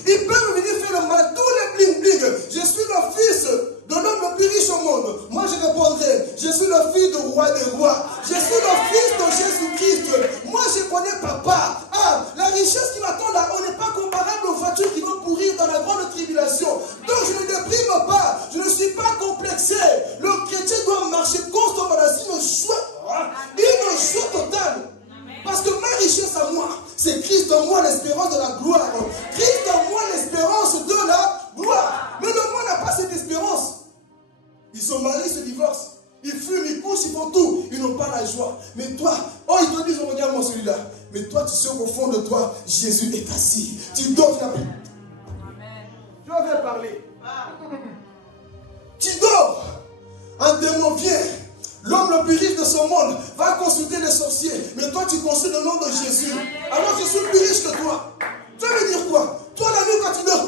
Ils peuvent venir faire le mal, tous les bling-bling. Je suis le fils de l'homme le plus riche au monde. Moi, je répondrai, je suis le fils du roi des rois. Je suis le fils de Jésus-Christ. Moi, je connais papa. Ah, la richesse qui m'attend là, on n'est pas comparable aux voitures qui vont pourrir dans la grande tribulation. Donc, je ne déprime pas. Je ne suis pas complexé. Le chrétien doit marcher constamment dans une joie totale. Parce que ma richesse à moi, c'est Christ en moi, l'espérance de la gloire. Christ en moi, l'espérance de la gloire. Mais le monde n'a pas cette espérance. Ils sont mariés, ils se divorcent. Ils fument, ils couchent, ils font tout. Ils n'ont pas la joie. Mais toi, oh, ils te disent, regarde-moi celui-là. Mais toi, tu sais qu'au fond de toi, Jésus est assis. Tu dors, tu n'as plus. Je vais parler. Tu dors. Un démon vient. L'homme le plus riche de ce monde va consulter les sorciers. Mais toi, tu consultes le nom de Jésus. Alors, je suis plus riche que toi. Tu veux dire quoi? Toi, la nuit, quand tu dors,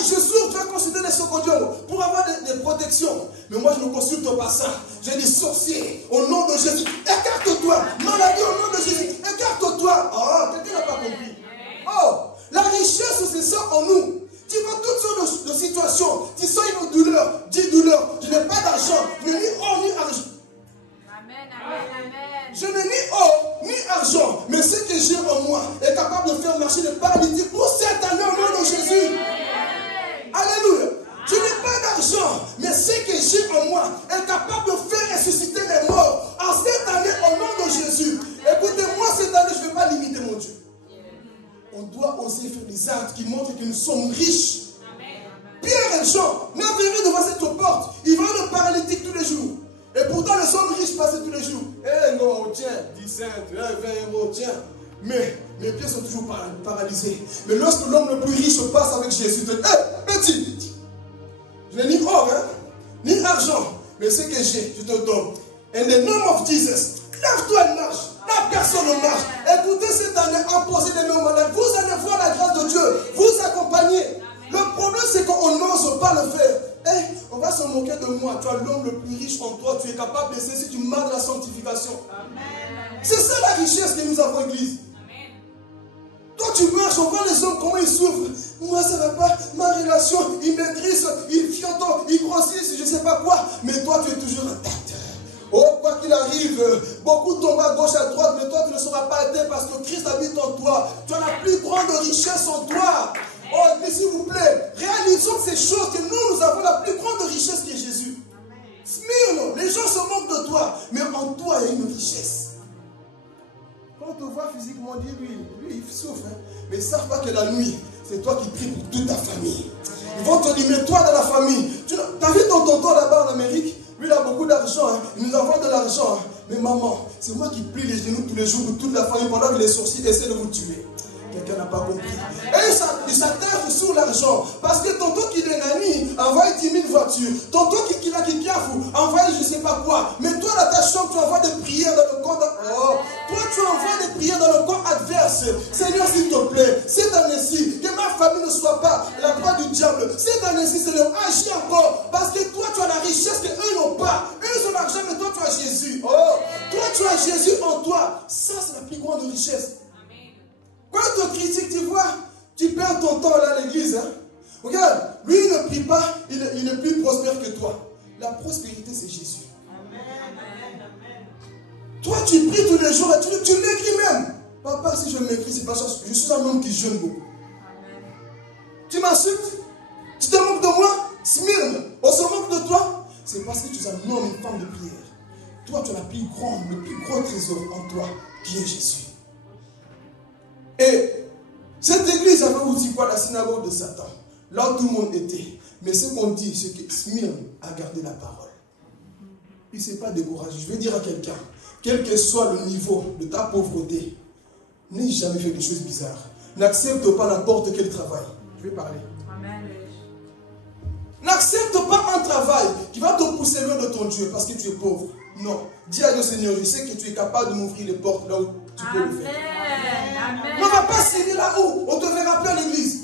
je souffre, tu vas consulter les socodions pour avoir des protections. Mais moi, je ne consulte pas ça. J'ai dit sorcier, au nom de Jésus, écarte-toi. Maladie, au nom de Jésus, écarte-toi. Oh, quelqu'un n'a pas compris. Oh, la richesse, c'est ça en nous. Tu vois toutes sortes de situations. Tu sens une douleur. Dis douleur. Je n'ai pas d'argent. Je n'ai ni or ni argent. Amen, amen, amen. Je n'ai ni or ni argent. Mais ce que j'ai en moi est capable de faire marcher les paralytiques pour cette année au nom de Jésus. Alléluia. Tu n'as pas d'argent, mais ce que j'ai en moi est capable de faire ressusciter les morts en cette année au nom de Jésus. Écoutez-moi, cette année, je ne vais pas limiter mon Dieu. On doit oser faire des actes qui montrent que nous sommes riches. Pierre et Jean, n'avez devant cette porte. Ils vendent le paralytique tous les jours. Et pourtant, les hommes riches passaient tous les jours. Eh non, tiens, 10 cents, 20 euros, tiens. Mais mes pieds sont toujours paralysés. Mais lorsque l'homme le plus riche passe avec Jésus, il dit, hé, petit, je n'ai ni or, hein, ni argent, mais ce que j'ai, je te donne. In the name of Jesus, lève-toi et marche. La personne ne marche. Écoutez cette année, imposez des noms malades. Vous allez voir la grâce de Dieu. Vous accompagner. Le problème, c'est qu'on n'ose pas le faire. Hey, on va se moquer de moi. Tu as l'homme le plus riche en toi. Tu es capable de cesser si tu marques la sanctification. C'est ça la richesse que nous avons, Église. Toi, tu marches, on voit les hommes, comment ils souffrent. Moi, ça ne va pas. Ma relation, ils maigrissent, ils fiotent, ils grossissent, je ne sais pas quoi. Mais toi, tu es toujours intact. Oh, quoi qu'il arrive, beaucoup tombent à gauche, à droite, mais toi, tu ne seras pas atteint parce que Christ habite en toi. Tu as la plus grande richesse en toi. Oh, mais s'il vous plaît, réalisons ces choses que nous avons la plus grande richesse qui est Jésus. Smyrne, les gens se moquent de toi, mais en toi, il y a une richesse. Quand on te voit physiquement, dire lui, il souffre, hein, mais ils ne savent pas que la nuit, c'est toi qui pries pour toute ta famille. Ils vont te dire, mais toi dans la famille, tu as vu ton tonton là-bas en Amérique? Lui, il a beaucoup d'argent, hein. Il nous envoie de l'argent. Hein. Mais maman, c'est moi qui plie les genoux tous les jours pour toute la famille pendant que les sorciers essaient de vous tuer. Quelqu'un n'a pas compris. Et il s'attache sur l'argent. Parce que tonton qui est nani envoie 10 000 voitures. Tonton qui envoie je ne sais pas quoi. Mais toi, dans ta chambre, tu envoies des prières dans le camp. Oh. Toi, tu envoies des prières dans le camp adverse. Seigneur, s'il te plaît, cette année-ci, que ma famille ne soit pas la proie du diable. Cette année-ci, Seigneur, agis encore. Parce que toi, tu as la richesse qu'eux n'ont pas. Eux, ils ont l'argent, mais toi, tu as Jésus. Oh. Toi, tu as Jésus en toi. Ça, c'est la plus grande richesse. Quand on te critique, tu vois, tu perds ton temps là à l'église. Hein? Regarde, lui il ne prie pas, il est plus prospère que toi. La prospérité, c'est Jésus. Amen. Toi, tu pries tous les jours et tu m'écris même. Papa, si je m'écris, c'est pas ça. Je suis un homme qui jeûne beaucoup. Amen. Tu m'insultes? Tu te moques de moi? Smyrne, on se moque de toi? C'est parce que tu es un homme, une femme de prière. Toi, tu as le plus gros trésor en toi, qui est Jésus. Et cette église, avait vous dit quoi? La synagogue de Satan. Là où tout le monde était. Mais ce qu'on dit, c'est que Smyrne a gardé la parole. Il ne s'est pas découragé. Je vais dire à quelqu'un, quel que soit le niveau de ta pauvreté, n'aie jamais fait des choses bizarres. N'accepte pas n'importe quel travail. Je vais parler. Amen. N'accepte pas un travail qui va te pousser loin de ton Dieu parce que tu es pauvre. Non. Dis à Dieu, Seigneur, je sais que tu es capable de m'ouvrir les portes là où tu peux le faire. Ne va pas signer là-haut. On te verra plus à l'église.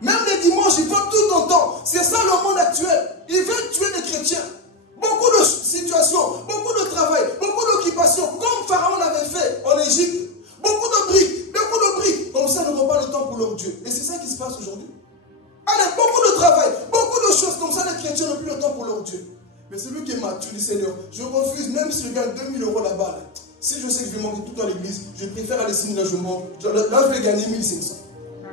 Même les dimanches, ils font tout ton temps. C'est ça le monde actuel. Ils veulent tuer les chrétiens. Beaucoup de situations, beaucoup de travail, beaucoup d'occupations, comme Pharaon l'avait fait en Égypte. Beaucoup de briques. Comme ça, ils n'auront pas le temps pour leur Dieu. Et c'est ça qui se passe aujourd'hui. Allez, beaucoup de travail, beaucoup de choses. Comme ça, les chrétiens n'ont plus le temps pour leur Dieu. Mais celui qui est mature, dit Seigneur, je refuse, même si je gagne 2000 € là-bas. Là, si je sais que je vais manquer tout dans l'église, je préfère aller signer là, je manque. Là, je vais gagner 1500.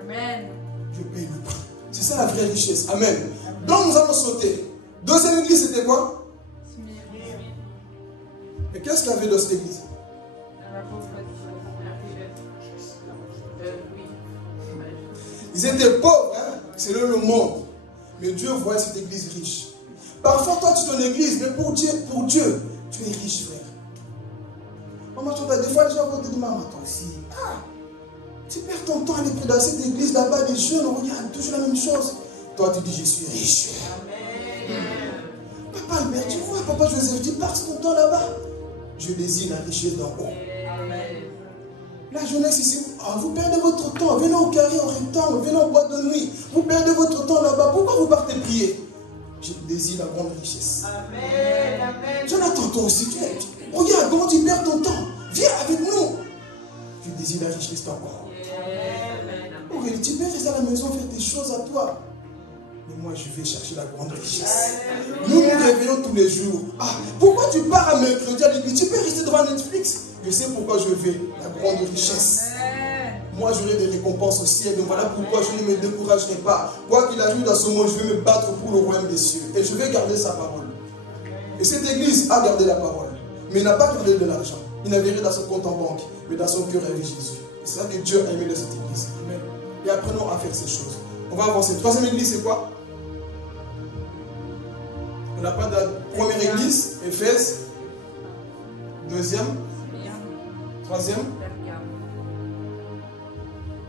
Amen. Je paye le prix. C'est ça la vraie richesse. Amen. Donc, nous allons sauter. Deuxième église, c'était quoi? Et qu'est-ce qu'il y avait dans cette église? Ils étaient pauvres, hein? C'est le monde. Mais Dieu voyait cette église riche. Parfois, toi, tu es en église, mais pour Dieu, tu es riche, frère. Maman, des fois, les gens vont te dire, maman, toi aussi. Ah, tu perds ton temps à aller dans cette église là-bas, les jeunes, on regarde toujours la même chose. Toi, tu dis, je suis riche. Amen. Papa Albert, tu vois, papa Joseph, tu passes ton temps là-bas. Je désire la richesse d'en haut. Amen. La jeunesse ici, vous perdez votre temps. Venez au carré, en rectangle, venez en boîte de nuit. Vous perdez votre temps là-bas. Pourquoi vous partez prier? Je désire la grande richesse. Amen. Amen. Jonathan, toi aussi, regarde comment tu perds ton temps. Viens avec nous. Je désire la richesse d'en haut. Aurélie, tu peux rester à la maison faire des choses à toi. Mais moi, je vais chercher la grande richesse. Nous nous réveillons tous les jours. Ah, pourquoi tu pars à mercredi à l'église? Tu peux rester devant Netflix. Je sais pourquoi je vais. La grande richesse. Moi, j'aurai des récompenses au ciel. Donc voilà pourquoi je ne me découragerai pas. Quoi qu'il arrive dans ce monde, je vais me battre pour le royaume des cieux. Et je vais garder sa parole. Et cette église a gardé la parole. Mais il n'a pas gardé de l'argent. Il n'avait rien dans son compte en banque. Mais dans son cœur, il y avait Jésus. Et c'est ça que Dieu a aimé de cette église. Amen. Et apprenons à faire ces choses. On va avancer. Troisième église, c'est quoi? On n'a pas de première église, Éphèse. Deuxième. Troisième.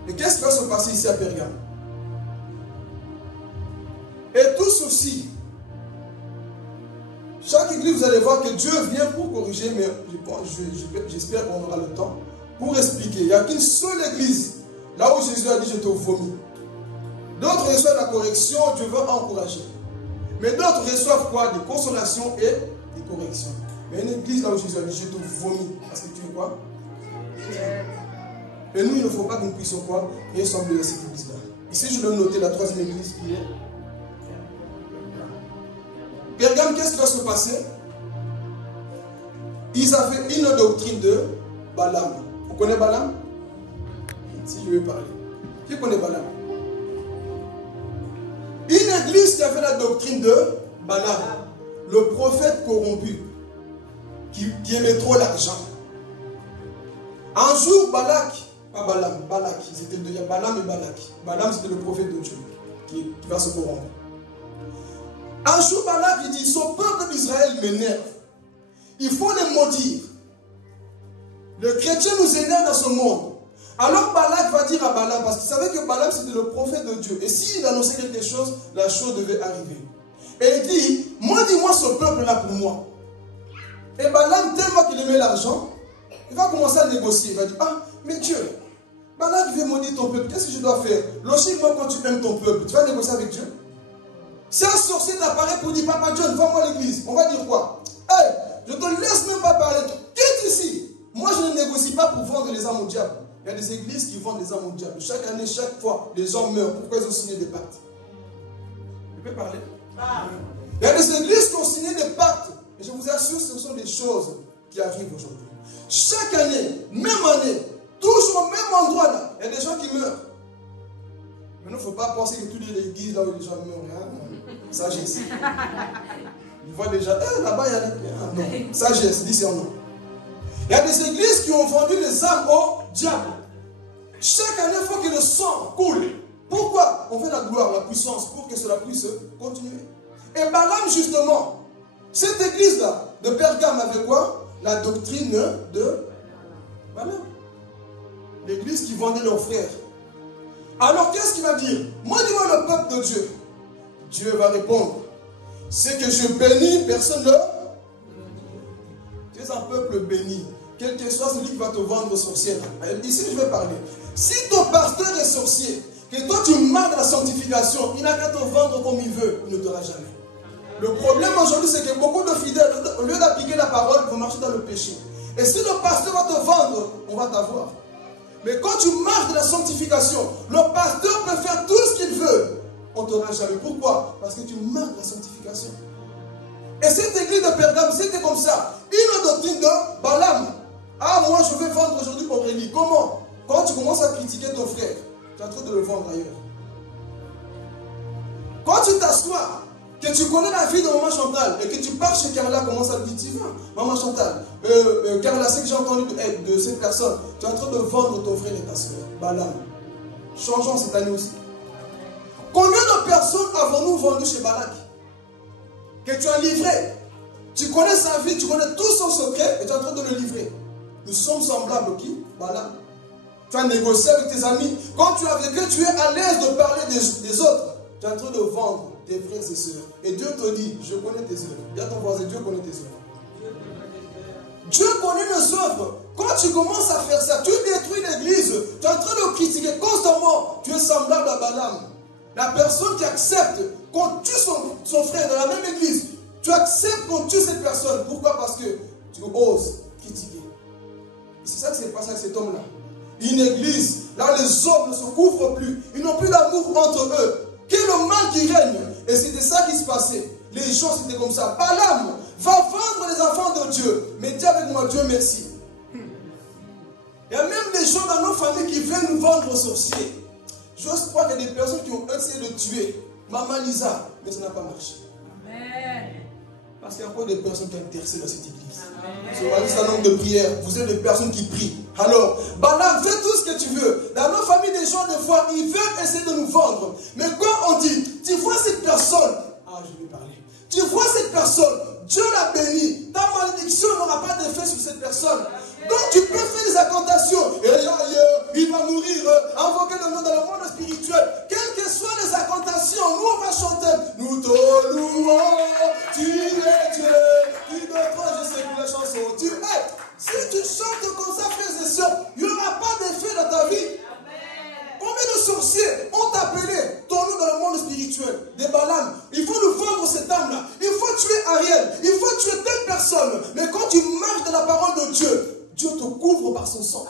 Et qu'est-ce qui va se passer ici à Pergame? Et tout ceci, chaque église, vous allez voir que Dieu vient pour corriger, mais j'espère qu'on aura le temps pour expliquer. Il n'y a qu'une seule église, là où Jésus a dit je te vomis. D'autres reçoivent la correction, Dieu veut encourager. Mais d'autres reçoivent quoi? Des consolations et des corrections. Mais une église là où Jésus a dit je te vomis, parce que tu es quoi? Et nous, il ne faut pas que nous puissions quoi? Ressembler à cette église-là. Ici, je vais noter la troisième église qui est Pergame. Qu'est-ce qui va se passer? Ils avaient une doctrine de Balaam. Vous connaissez Balaam? Si je vais parler. Qui connaît Balaam? Une église qui avait la doctrine de Balaam, le prophète corrompu, qui aimait trop l'argent. Un jour, Balak, pas Balaam, Balak, c'était deux, il y a Balaam et Balak. Balaam, c'était le prophète de Dieu qui va se corrompre. Un jour, Balak, il dit, son peuple d'Israël m'énerve. Il faut les maudire. Le chrétien nous énerve dans ce monde. Alors Balak va dire à Balaam, parce qu'il savait que Balaam c'était le prophète de Dieu. Et s'il annonçait quelque chose, la chose devait arriver. Et il dit, moi dis-moi ce peuple-là pour moi. Et Balaam, tellement qu'il aimait l'argent, il va commencer à négocier. Il va dire, ah, mais Dieu, Balak veut maudire ton peuple, qu'est-ce que je dois faire? Logiquement, quand tu aimes ton peuple, tu vas négocier avec Dieu? Si un sorcier t'apparaît pour dire, Papa John, va-moi à l'église, on va dire quoi? Hey, je te laisse même pas parler. Quitte ici. Moi, je ne négocie pas pour vendre les âmes au diable. Il y a des églises qui vendent les âmes au diable. Chaque année, chaque fois, les gens meurent. Pourquoi ils ont signé des pactes? Je peux parler? Il y a des églises qui ont signé des pactes. Et je vous assure, ce sont des choses qui arrivent aujourd'hui. Chaque année, même année, toujours au même endroit là, il y a des gens qui meurent. Mais il ne faut pas penser que toutes les églises là où les gens meurent, hein? Sagesse. Ils voient déjà, là-bas il y a des... Non, sagesse, dis c'est non. Il y a des églises qui ont vendu les âmes au diable. Chaque année, il faut que le sang coule. Pourquoi? On veut la gloire, la puissance, pour que cela puisse continuer. Et Balaam, justement, cette église-là de Pergame avait quoi? La doctrine de Balaam. L'église qui vendait leurs frères. Alors, qu'est-ce qu'il va dire? Moi, dis-moi le peuple de Dieu. Dieu va répondre. C'est que je bénis, personne ne... Tu es un peuple béni. Quel que soit celui qui va te vendre sorcière. Ici, je vais parler. Si ton pasteur est sorcier, que toi tu marques la sanctification, il n'a qu'à te vendre comme il veut, il ne t'aura jamais. Le problème aujourd'hui, c'est que beaucoup de fidèles, au lieu d'appliquer la parole, vont marcher dans le péché. Et si le pasteur va te vendre, on va t'avoir. Mais quand tu marches de la sanctification, le pasteur peut faire tout ce qu'il veut, on ne t'aura jamais. Pourquoi? Parce que tu marques la sanctification. Et cette église de Pergame, c'était comme ça. Une doctrine de Balaam. Ah, moi je vais vendre aujourd'hui pour Rémi. Comment? Quand tu commences à critiquer ton frère, tu es en train de le vendre ailleurs. Quand tu t'assois, que tu connais la vie de Maman Chantal et que tu pars chez Carla, commence à lui dire, tu vas, Maman Chantal, Carla, c'est que j'ai entendu de cette personne, tu es en train de vendre ton frère et ta soeur. Balaam. Changeons cette année aussi. Combien de personnes avons-nous vendu chez Balak? Que tu as livré. Tu connais sa vie, tu connais tout son secret et tu es en train de le livrer. Nous sommes semblables qui? Balaam. Tu as négocié avec tes amis. Quand tu as vécu, tu es à l'aise de parler des autres. Tu es en train de vendre tes frères et sœurs. Et Dieu te dit, je connais tes œuvres. Dis à ton voisin, Dieu connaît tes œuvres. Dieu connaît nos œuvres. Quand tu commences à faire ça, tu détruis l'église. Tu es en train de critiquer constamment. Tu es semblable à Balaam. La personne qui accepte qu'on tue son frère dans la même église, tu acceptes qu'on tue cette personne. Pourquoi? Parce que tu oses critiquer. C'est ça qui s'est passé avec cet homme-là. Une église, là les hommes ne se couvrent plus. Ils n'ont plus d'amour entre eux. Quel est le mal qui règne? Et c'était ça qui se passait. Les gens, c'était comme ça. Balaam va vendre les enfants de Dieu. Mais dis avec moi, Dieu merci. Il y a même des gens dans nos familles qui viennent nous vendre aux sorciers. J'ose croire qu'il y a des personnes qui ont essayé de tuer Maman Lisa, mais ça n'a pas marché. Amen. Parce qu'il y a encore des personnes qui intercèdent dans cette église. Je vois juste un nombre de prières. Vous êtes des personnes qui prient. Alors, Balaam, fais tout ce que tu veux. Dans nos familles, des gens, des fois, ils veulent essayer de nous vendre. Mais quand on dit, tu vois cette personne, je vais parler. Tu vois cette personne, Dieu l'a bénie. Ta malédiction n'aura pas d'effet sur cette personne. Donc tu peux faire des incantations. Et il va mourir. Invoquer le nom dans le monde spirituel. Quelles que soient les incantations, nous on va chanter. Nous te louons, tu es Dieu. Tu devrais, je sais plus la chanson. Tu es. Si tu chantes comme ça, frères et sœurs, il n'y aura pas d'effet dans ta vie. Combien de sorciers ont appelé ton nom dans le monde spirituel? Des Balaam. Il faut nous vendre cette âme-là. Il faut tuer Ariel. Il faut tuer telle personne. Mais quand tu marches dans la parole de Dieu, Dieu te couvre par son sang.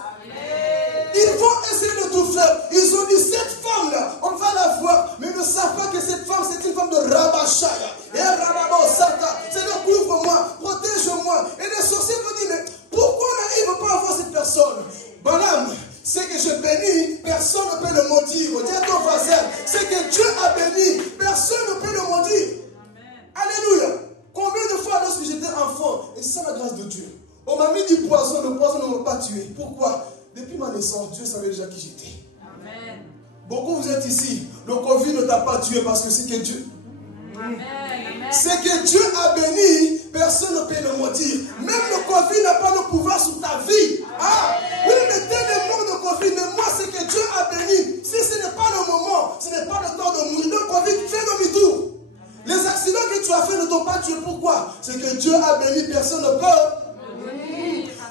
Ils vont essayer de tout faire. Ils ont dit, cette femme-là, on va la voir. Mais ils ne savent pas que cette femme, c'est une femme de Rabashaya. Et Rababosata. C'est le couvre-moi, protège-moi. Et les sorciers me disent, mais pourquoi on n'arrive pas à voir cette personne? Balaam, c'est que je bénis, personne ne peut le maudire. Dis à ton voisin, c'est que Dieu a béni, personne ne peut le maudire. Alléluia. Combien de fois lorsque j'étais enfant, et c'est la grâce de Dieu, on m'a mis du poison, le poison ne m'a pas tué. Pourquoi? Depuis ma naissance, Dieu savait déjà qui j'étais. Amen. Beaucoup vous êtes ici, le Covid ne t'a pas tué parce que c'est que Dieu. Amen. C'est que Dieu a béni, personne ne peut le maudire. Même le Covid n'a pas le pouvoir sur ta vie. Oui, mais dès le monde de Covid, mais moi c'est que Dieu a béni. Si ce n'est pas le moment, ce n'est pas le temps de mourir. Le Covid fait demi-tour. Les accidents que tu as fait ne t'ont pas tué. Pourquoi? C'est que Dieu a béni, personne ne peut.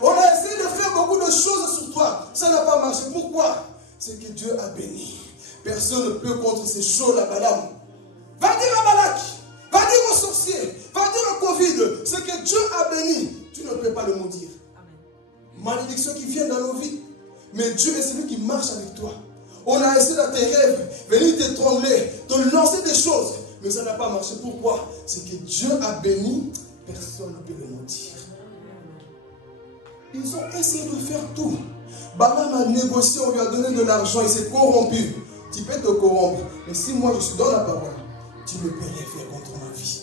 On a essayé de faire beaucoup de choses sur toi. Ça n'a pas marché. Pourquoi? C'est que Dieu a béni. Personne ne peut contre ces choses-là, Balaam. Va dire à Balak, va dire aux sorciers, va dire au Covid, c'est que Dieu a béni. Tu ne peux pas le maudire. Malédiction qui vient dans nos vies. Mais Dieu est celui qui marche avec toi. On a essayé dans tes rêves, venir t'étrangler, te lancer des choses. Mais ça n'a pas marché. Pourquoi? C'est que Dieu a béni, personne ne peut le maudire. Ils ont essayé de faire tout. Balaam a négocié, on lui a donné de l'argent, il s'est corrompu. Tu peux te corrompre. Mais si moi je suis dans la parole, tu ne peux rien faire contre ma vie.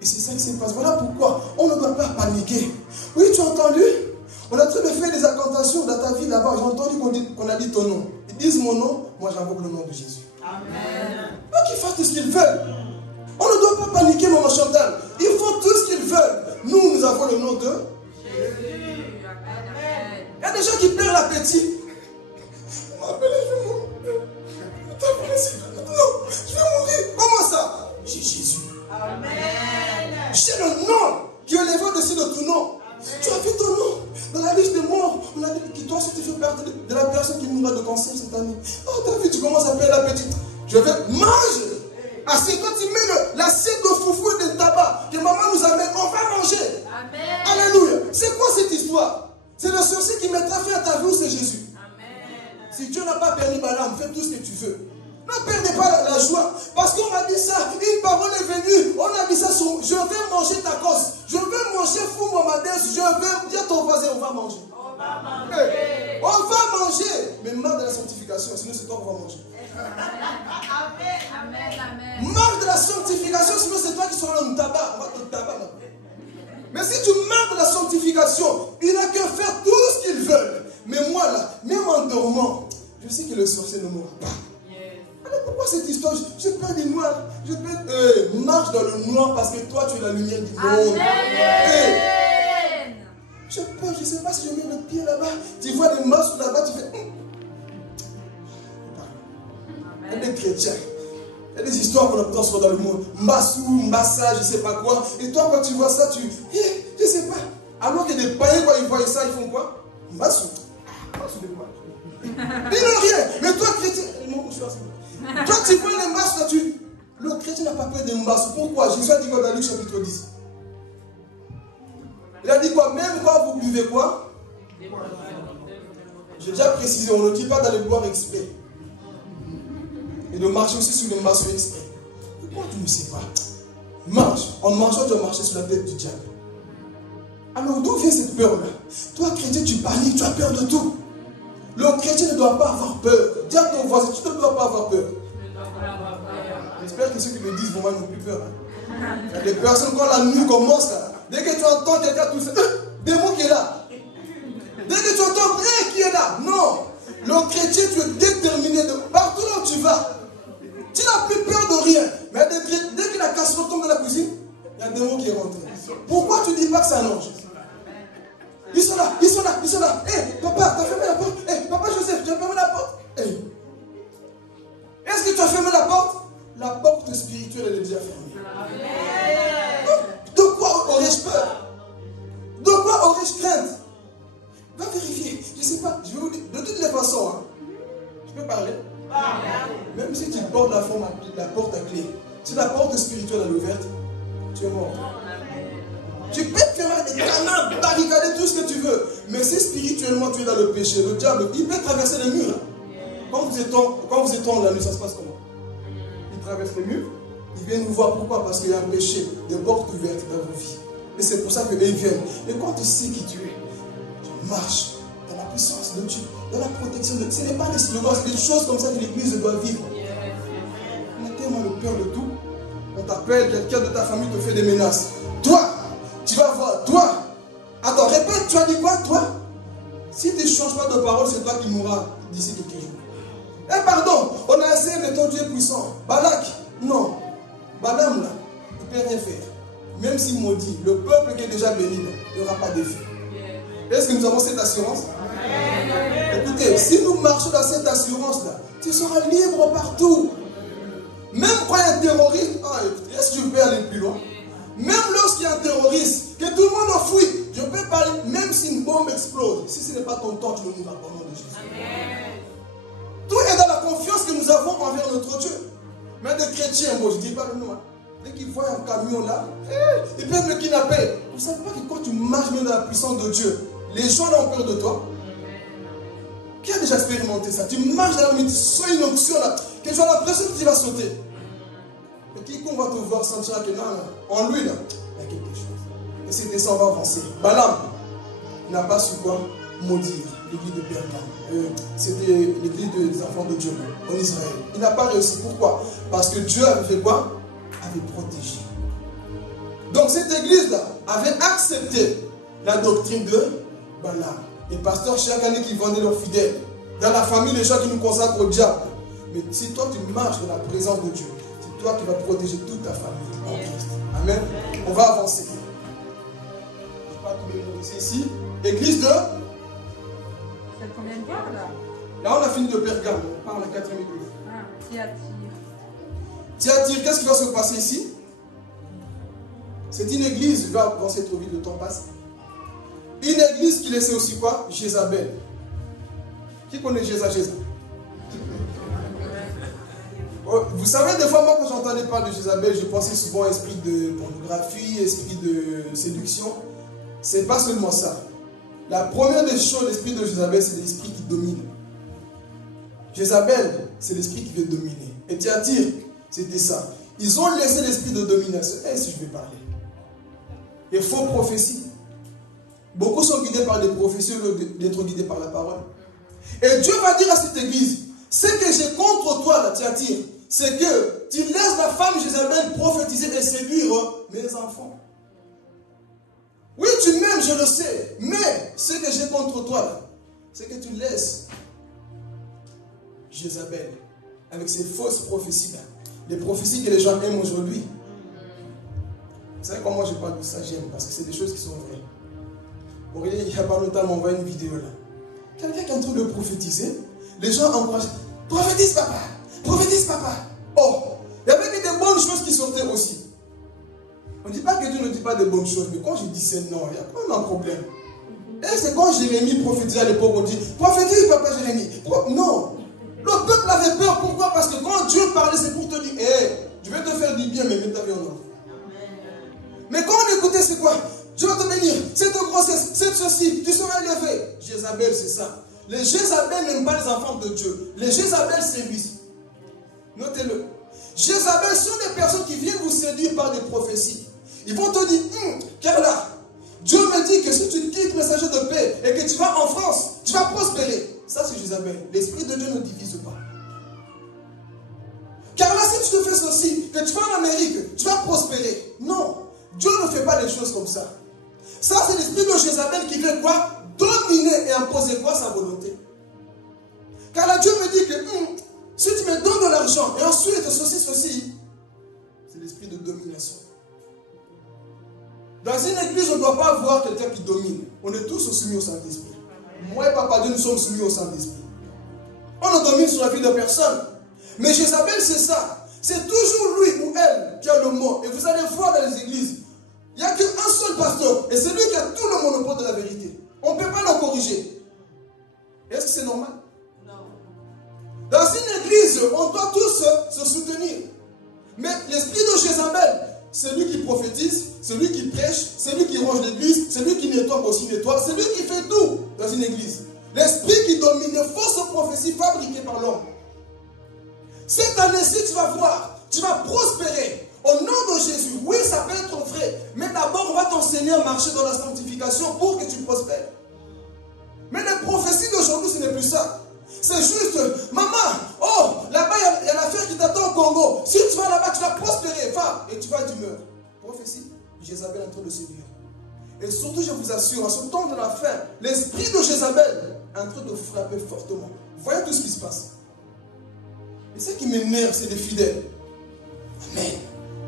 Et c'est ça qui se passe. Voilà pourquoi on ne doit pas paniquer. Oui, tu as entendu? On a train de faire des incantations dans ta vie là-bas. J'ai entendu qu'on a dit ton nom. Ils disent mon nom, moi j'invoque le nom de Jésus. Amen. Pas qu'ils fassent tout ce qu'ils veulent. On ne doit pas paniquer, maman Chantal. Ils font tout ce qu'ils veulent. Nous avons le nom de Jésus. Amen. Il y a des gens qui perdent l'appétit. On m'appelle, je vais mourir. Non, je vais mourir. Comment ça? J'ai Jésus. Amen. J'ai le nom qui est élevé au-dessus de tout nom. Tu as vu ton nom dans la liste des morts. On a dit que toi, si tu fais partie de la personne qui mourra de cancer cette année. Oh, t'as vu, tu commences à perdre l'appétit. Je vais manger. Ah, c'est quand tu mets l'assiette de foufou et de tabac que maman nous amène, on va manger. Amen. Alléluia. C'est quoi cette histoire? C'est le sorcier qui mettra fin à ta vie ou c'est Jésus? Amen. Si Dieu n'a pas permis Balaam, fais tout ce que tu veux. Ne perdez pas la joie. Parce qu'on m'a dit ça, une parole est venue. On a dit ça sur, je vais manger ta cause. Je vais manger fou Mohamed. Je vais dire ton voisin, on va manger. On va manger. Hey, on va manger. Mais marre de la sanctification, sinon c'est toi qu'on va manger. Amen. Amen. Amen. Marre de la sanctification, sinon c'est toi qui seras dans le tabac. On va te tabac. Mais si tu marres de la sanctification, il n'a qu'à faire tout ce qu'ils veulent. Mais moi là, même en dormant, je sais que le sorcier ne mourra pas. Alors pourquoi cette histoire? Je perds des noirs. Je perds. Marche dans le noir parce que toi tu es la lumière du monde. Amen. Je peur, je ne sais pas si je mets le pied là-bas. Tu vois des masques là-bas, tu fais. Il y a des chrétiens. Il y a des histoires qu'on entend souvent dans le monde. Mbassou, Mbassa, je ne sais pas quoi. Et toi, quand tu vois ça, tu. Je ne sais pas. Alors que des païens, quand ils voient ça, ils font quoi? Mbassou. Mbassou de quoi? Ils n'ont rien. Mais toi, chrétien. Non, je suis assez. Toi, tu vois les masques là, tu. Le chrétien n'a pas peur des masques. Pourquoi? Jésus a dit quoi dans Luc chapitre 10? Il a dit quoi? Même quand vous buvez quoi? J'ai déjà précisé, on ne dit pas d'aller boire exprès. Et de marcher aussi sur les masses exprès. Pourquoi tu ne sais pas? Marche. En marchant, tu vas marcher sur la tête du diable. Alors d'où vient cette peur-là? Toi, chrétien, tu paniques, tu as peur de tout. Le chrétien ne doit pas avoir peur. Dis à ton voisin, tu ne dois pas avoir peur. J'espère que ceux qui me disent vont n'ont plus peur. Hein. Il y a des personnes, quand la nuit commence, là, dès que tu entends quelqu'un tousser, démon qui est là. Dès que tu entends, qui est là? Non. Le chrétien, tu es déterminé de partout là où tu vas. Tu n'as plus peur de rien. Mais dès que la casserole tombe dans la cuisine, il y a un démon qui est rentré. Pourquoi tu ne dis pas que c'est un ange? Ils sont là, ils sont là, ils sont là. Hé, papa, tu as fermé la porte? Hé, papa Joseph, tu as fermé la porte? Hey. Est-ce que tu as fermé la porte? La porte spirituelle, elle est déjà fermée. De quoi aurais-je peur? De quoi aurais-je crainte? Va vérifier. Je ne sais pas. Je vais vous dire. De toutes les façons, hein, je peux parler. Même si tu portes la porte à clé, si la porte spirituelle est ouverte, tu es mort. Tu peux faire des canards, barricader tout ce que tu veux. Mais si spirituellement tu es dans le péché, le diable, il peut traverser les murs. Quand vous êtes en la nuit, ça se passe comment? Il traverse les murs, il vient nous voir. Pourquoi? Parce qu'il y a un péché, des portes ouvertes dans vos vies. Et c'est pour ça qu'ils viennent. Et quand tu sais qui tu es, tu marches dans la puissance de Dieu, dans la protection de Dieu. Ce n'est pas des slogans, c'est des choses comme ça que l'Église doit vivre. On a tellement le peur de tout. On t'appelle, quelqu'un de ta famille te fait des menaces. Toi, tu vas voir, toi. Attends, répète, tu as dit quoi, toi? Si tu ne changes pas de parole, c'est toi qui mourras d'ici quelques jours. Eh pardon, on a essayé, mais ton Dieu est puissant. Balak, non. Balaam, là, il ne peut rien faire. Même s'il maudit, le peuple qui est déjà béni, il n'y aura pas d'effet. Est-ce que nous avons cette assurance? Écoutez, si nous marchons dans cette assurance-là, tu seras libre partout. Même quand il y a un terroriste, est-ce que je peux aller plus loin? Même lorsqu'il y a un terroriste, que tout le monde enfuit, je peux parler, même si une bombe explose, si ce n'est pas ton temps, tu ne mourras pas au nom de Jésus. Amen. Tout est dans la confiance que nous avons envers notre Dieu. Mais des chrétiens, moi je ne dis pas le nom, hein. Dès qu'ils voient un camion là, ils peuvent le kidnapper. Vous ne savez pas que quand tu marches dans la puissance de Dieu, les gens ont peur de toi? Qui a déjà expérimenté ça? Tu marches dans la nuit, tu sens une onction là, que tu as l'impression que tu vas sauter. Et quiconque va te voir sentira que non, en lui là, il y a quelque chose. Et c'était ça, on va avancer. Balaam n'a pas su quoi? Maudire l'église de Pergame. C'était l'église des enfants de Dieu en Israël. Il n'a pas réussi. Pourquoi? Parce que Dieu avait fait quoi? Avait protégé. Donc cette église-là avait accepté la doctrine de Balaam. Les pasteurs chaque année qui vendaient leurs fidèles. Dans la famille, les gens qui nous consacrent au diable. Mais si toi tu marches dans la présence de Dieu, c'est toi qui vas protéger toute ta famille en Christ. Amen. On va avancer. Je ne vais pas tout mémoriser ici. Église de... C'est combien de fois là? Là on a fini de Pergame. On parle à la 4e église. Thyatire. Thyatire, qu'est-ce qui va se passer ici? C'est une église, je vais avancer trop vite, le temps passe. Une église qui laissait aussi quoi? Jézabel. Qui connaît Jézabel? Vous savez, des fois, moi, quand j'entendais parler de Jézabel, je pensais souvent à esprit de pornographie, esprit de séduction. C'est pas seulement ça. La première des choses, l'esprit de Jézabel, c'est l'esprit qui domine. Jézabel, c'est l'esprit qui veut dominer. Et Thyatire, c'était ça. Ils ont laissé l'esprit de domination. Si je vais parler. Les faux prophéties. Beaucoup sont guidés par des prophéties au lieu d'être guidés par la parole. Et Dieu va dire à cette église, ce que j'ai contre toi, la Thyatire, c'est que tu laisses la femme Jézabel prophétiser et séduire mes enfants. Oui, tu m'aimes, je le sais, mais ce que j'ai contre toi, c'est que tu laisses Jézabel avec ses fausses prophéties-là, les prophéties que les gens aiment aujourd'hui. Vous savez comment je parle de ça? J'aime, parce que c'est des choses qui sont vraies. Aurélie, il n'y a pas longtemps, m'a envoyé une vidéo là. Quelqu'un qui est en train de prophétiser, les gens encouragent. Prophétise papa, prophétise papa. Oh, il y avait des bonnes choses qui sortaient aussi. On ne dit pas que Dieu ne dit pas de bonnes choses, mais quand je dis c'est non, il y a quand même un problème. Et c'est quand Jérémie prophétisait à l'époque, on dit prophétise papa Jérémie. Non, le peuple avait peur. Pourquoi? Parce que quand Dieu parlait, c'est pour te dire je vais te faire du bien, mais mets ta vie en ordre. Mais quand on écoutait, c'est quoi? Je vais te bénir, cette grossesse, cette ceci, tu seras élevé. Jézabel, c'est ça. Les Jézabel n'aiment pas les enfants de Dieu. Les Jézabel séduisent. Notez-le. Jézabel sont des personnes qui viennent vous séduire par des prophéties. Ils vont te dire, Carla, Dieu me dit que si tu quittes messager de paix et que tu vas en France, tu vas prospérer. Ça c'est Jézabel. L'Esprit de Dieu ne divise pas. Carla, si tu te fais ceci, que tu vas en Amérique, tu vas prospérer. Non, Dieu ne fait pas des choses comme ça. Ça c'est l'esprit de Jézabel qui veut quoi? Dominer et imposer quoi? Sa volonté. Car là, Dieu me dit que si tu me donnes de l'argent et ensuite ceci, c'est l'esprit de domination. Dans une église, on ne doit pas voir quelqu'un qui domine. On est tous soumis au Saint-Esprit. Moi et Papa Dieu, nous sommes soumis au Saint-Esprit. On ne domine sur la vie de personne. Mais Jézabel, c'est ça. C'est toujours lui ou elle qui a le mot. Et vous allez voir dans les églises, il n'y a qu'un seul pasteur. Et c'est lui qui a tout le monopole de la vérité. On ne peut pas le corriger. Est-ce que c'est normal? Non. Dans une église, on doit tous se soutenir. Mais l'esprit de Jézabel, c'est lui qui prophétise, c'est lui qui prêche, c'est lui qui range l'église, c'est lui qui nettoie aussi nettoie, c'est lui qui fait tout dans une église. L'esprit qui domine les fausses prophéties fabriquées par l'homme. Cette année-ci, tu vas voir, tu vas prospérer. Au nom de Jésus, oui, ça peut être vrai. Mais d'abord, on va t'enseigner à marcher dans la sanctification pour que tu prospères. Mais les prophéties d'aujourd'hui, ce n'est plus ça. C'est juste, maman, oh, là-bas, il y a l'affaire qui t'attend au Congo. Si tu vas là-bas, tu vas prospérer, va, et tu vas d'humeur. Prophétie, Jézabel est en train de séduire. Et surtout, je vous assure, en ce temps de la fin, l'esprit de Jézabel est en train de frapper fortement. Voyez tout ce qui se passe. Et ce qui m'énerve, c'est les fidèles. Amen.